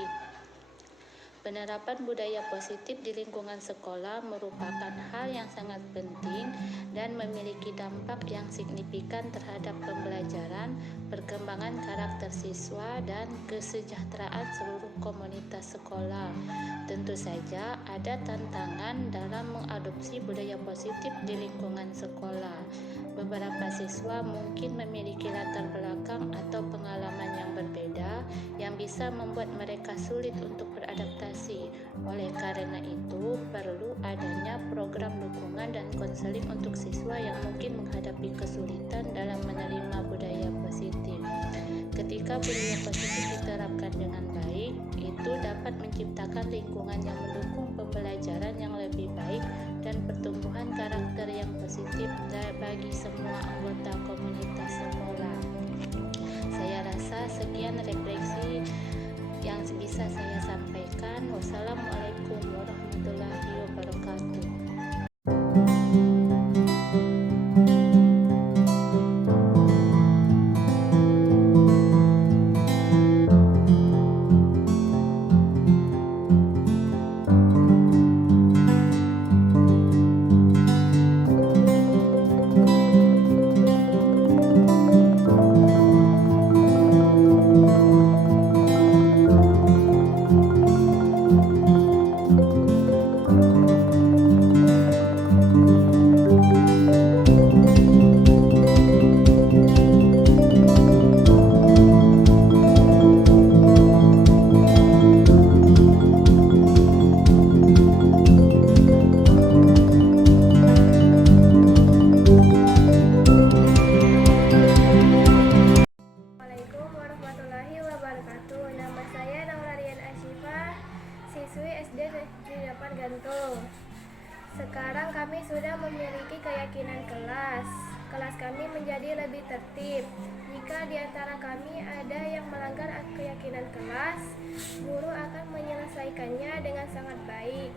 Penerapan budaya positif di lingkungan sekolah merupakan hal yang sangat penting dan memiliki dampak yang signifikan terhadap pembelajaran, perkembangan karakter siswa, dan kesejahteraan seluruh komunitas sekolah. Tentu saja ada tantangan dalam mengadopsi budaya positif di lingkungan sekolah. Beberapa siswa mungkin memiliki latar belakang atau pengalaman yang berbeda yang bisa membuat mereka sulit untuk beradaptasi. Oleh karena itu, perlu adanya program dukungan dan konseling untuk siswa yang mungkin menghadapi kesulitan dalam menerima budaya positif. Ketika budaya positif diterapkan dengan baik, itu dapat menciptakan lingkungan yang mendukung pembelajaran yang lebih baik dan pertumbuhan karakter yang positif bagi semua anggota komunitas sekolah. Saya rasa sekian refleksi yang bisa saya sampaikan. Wassalamualaikum warahmatullahi wabarakatuh. Sekarang kami sudah memiliki keyakinan kelas. Kelas kami menjadi lebih tertib. Jika di antara kami ada yang melanggar keyakinan kelas, guru akan menyelesaikannya dengan sangat baik.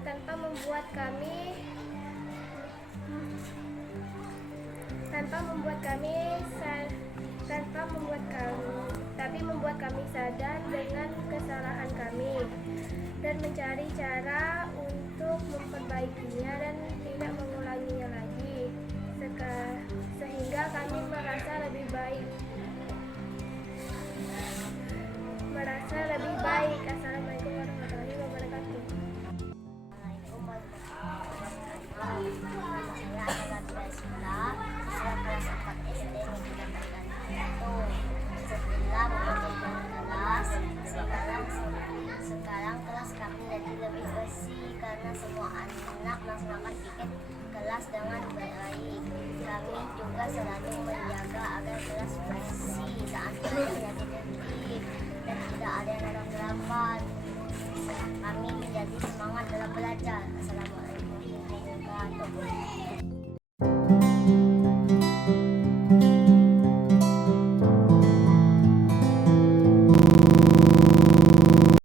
Tanpa membuat kami sadar dengan kesalahan kami dan mencari cara untuk memperbaikinya dan tidak mengulanginya lagi, sehingga kami merasa lebih baik. Assalamualaikum warahmatullahi wabarakatuh. Saya adalah Basila, saya kelas 4 SD Negeri 6 Gantung. Setelah memperbaiki kelas, sekarang kelas kami jadi lebih bersih karena semua anak melaksanakan piket kelas dengan baik. Kami juga selalu menjaga agar kelas bersih saat menjadi tertib dan tidak ada yang narak-narakan. Kami menjadi semangat dalam belajar. Assalamualaikum warahmatullahi wabarakatuh.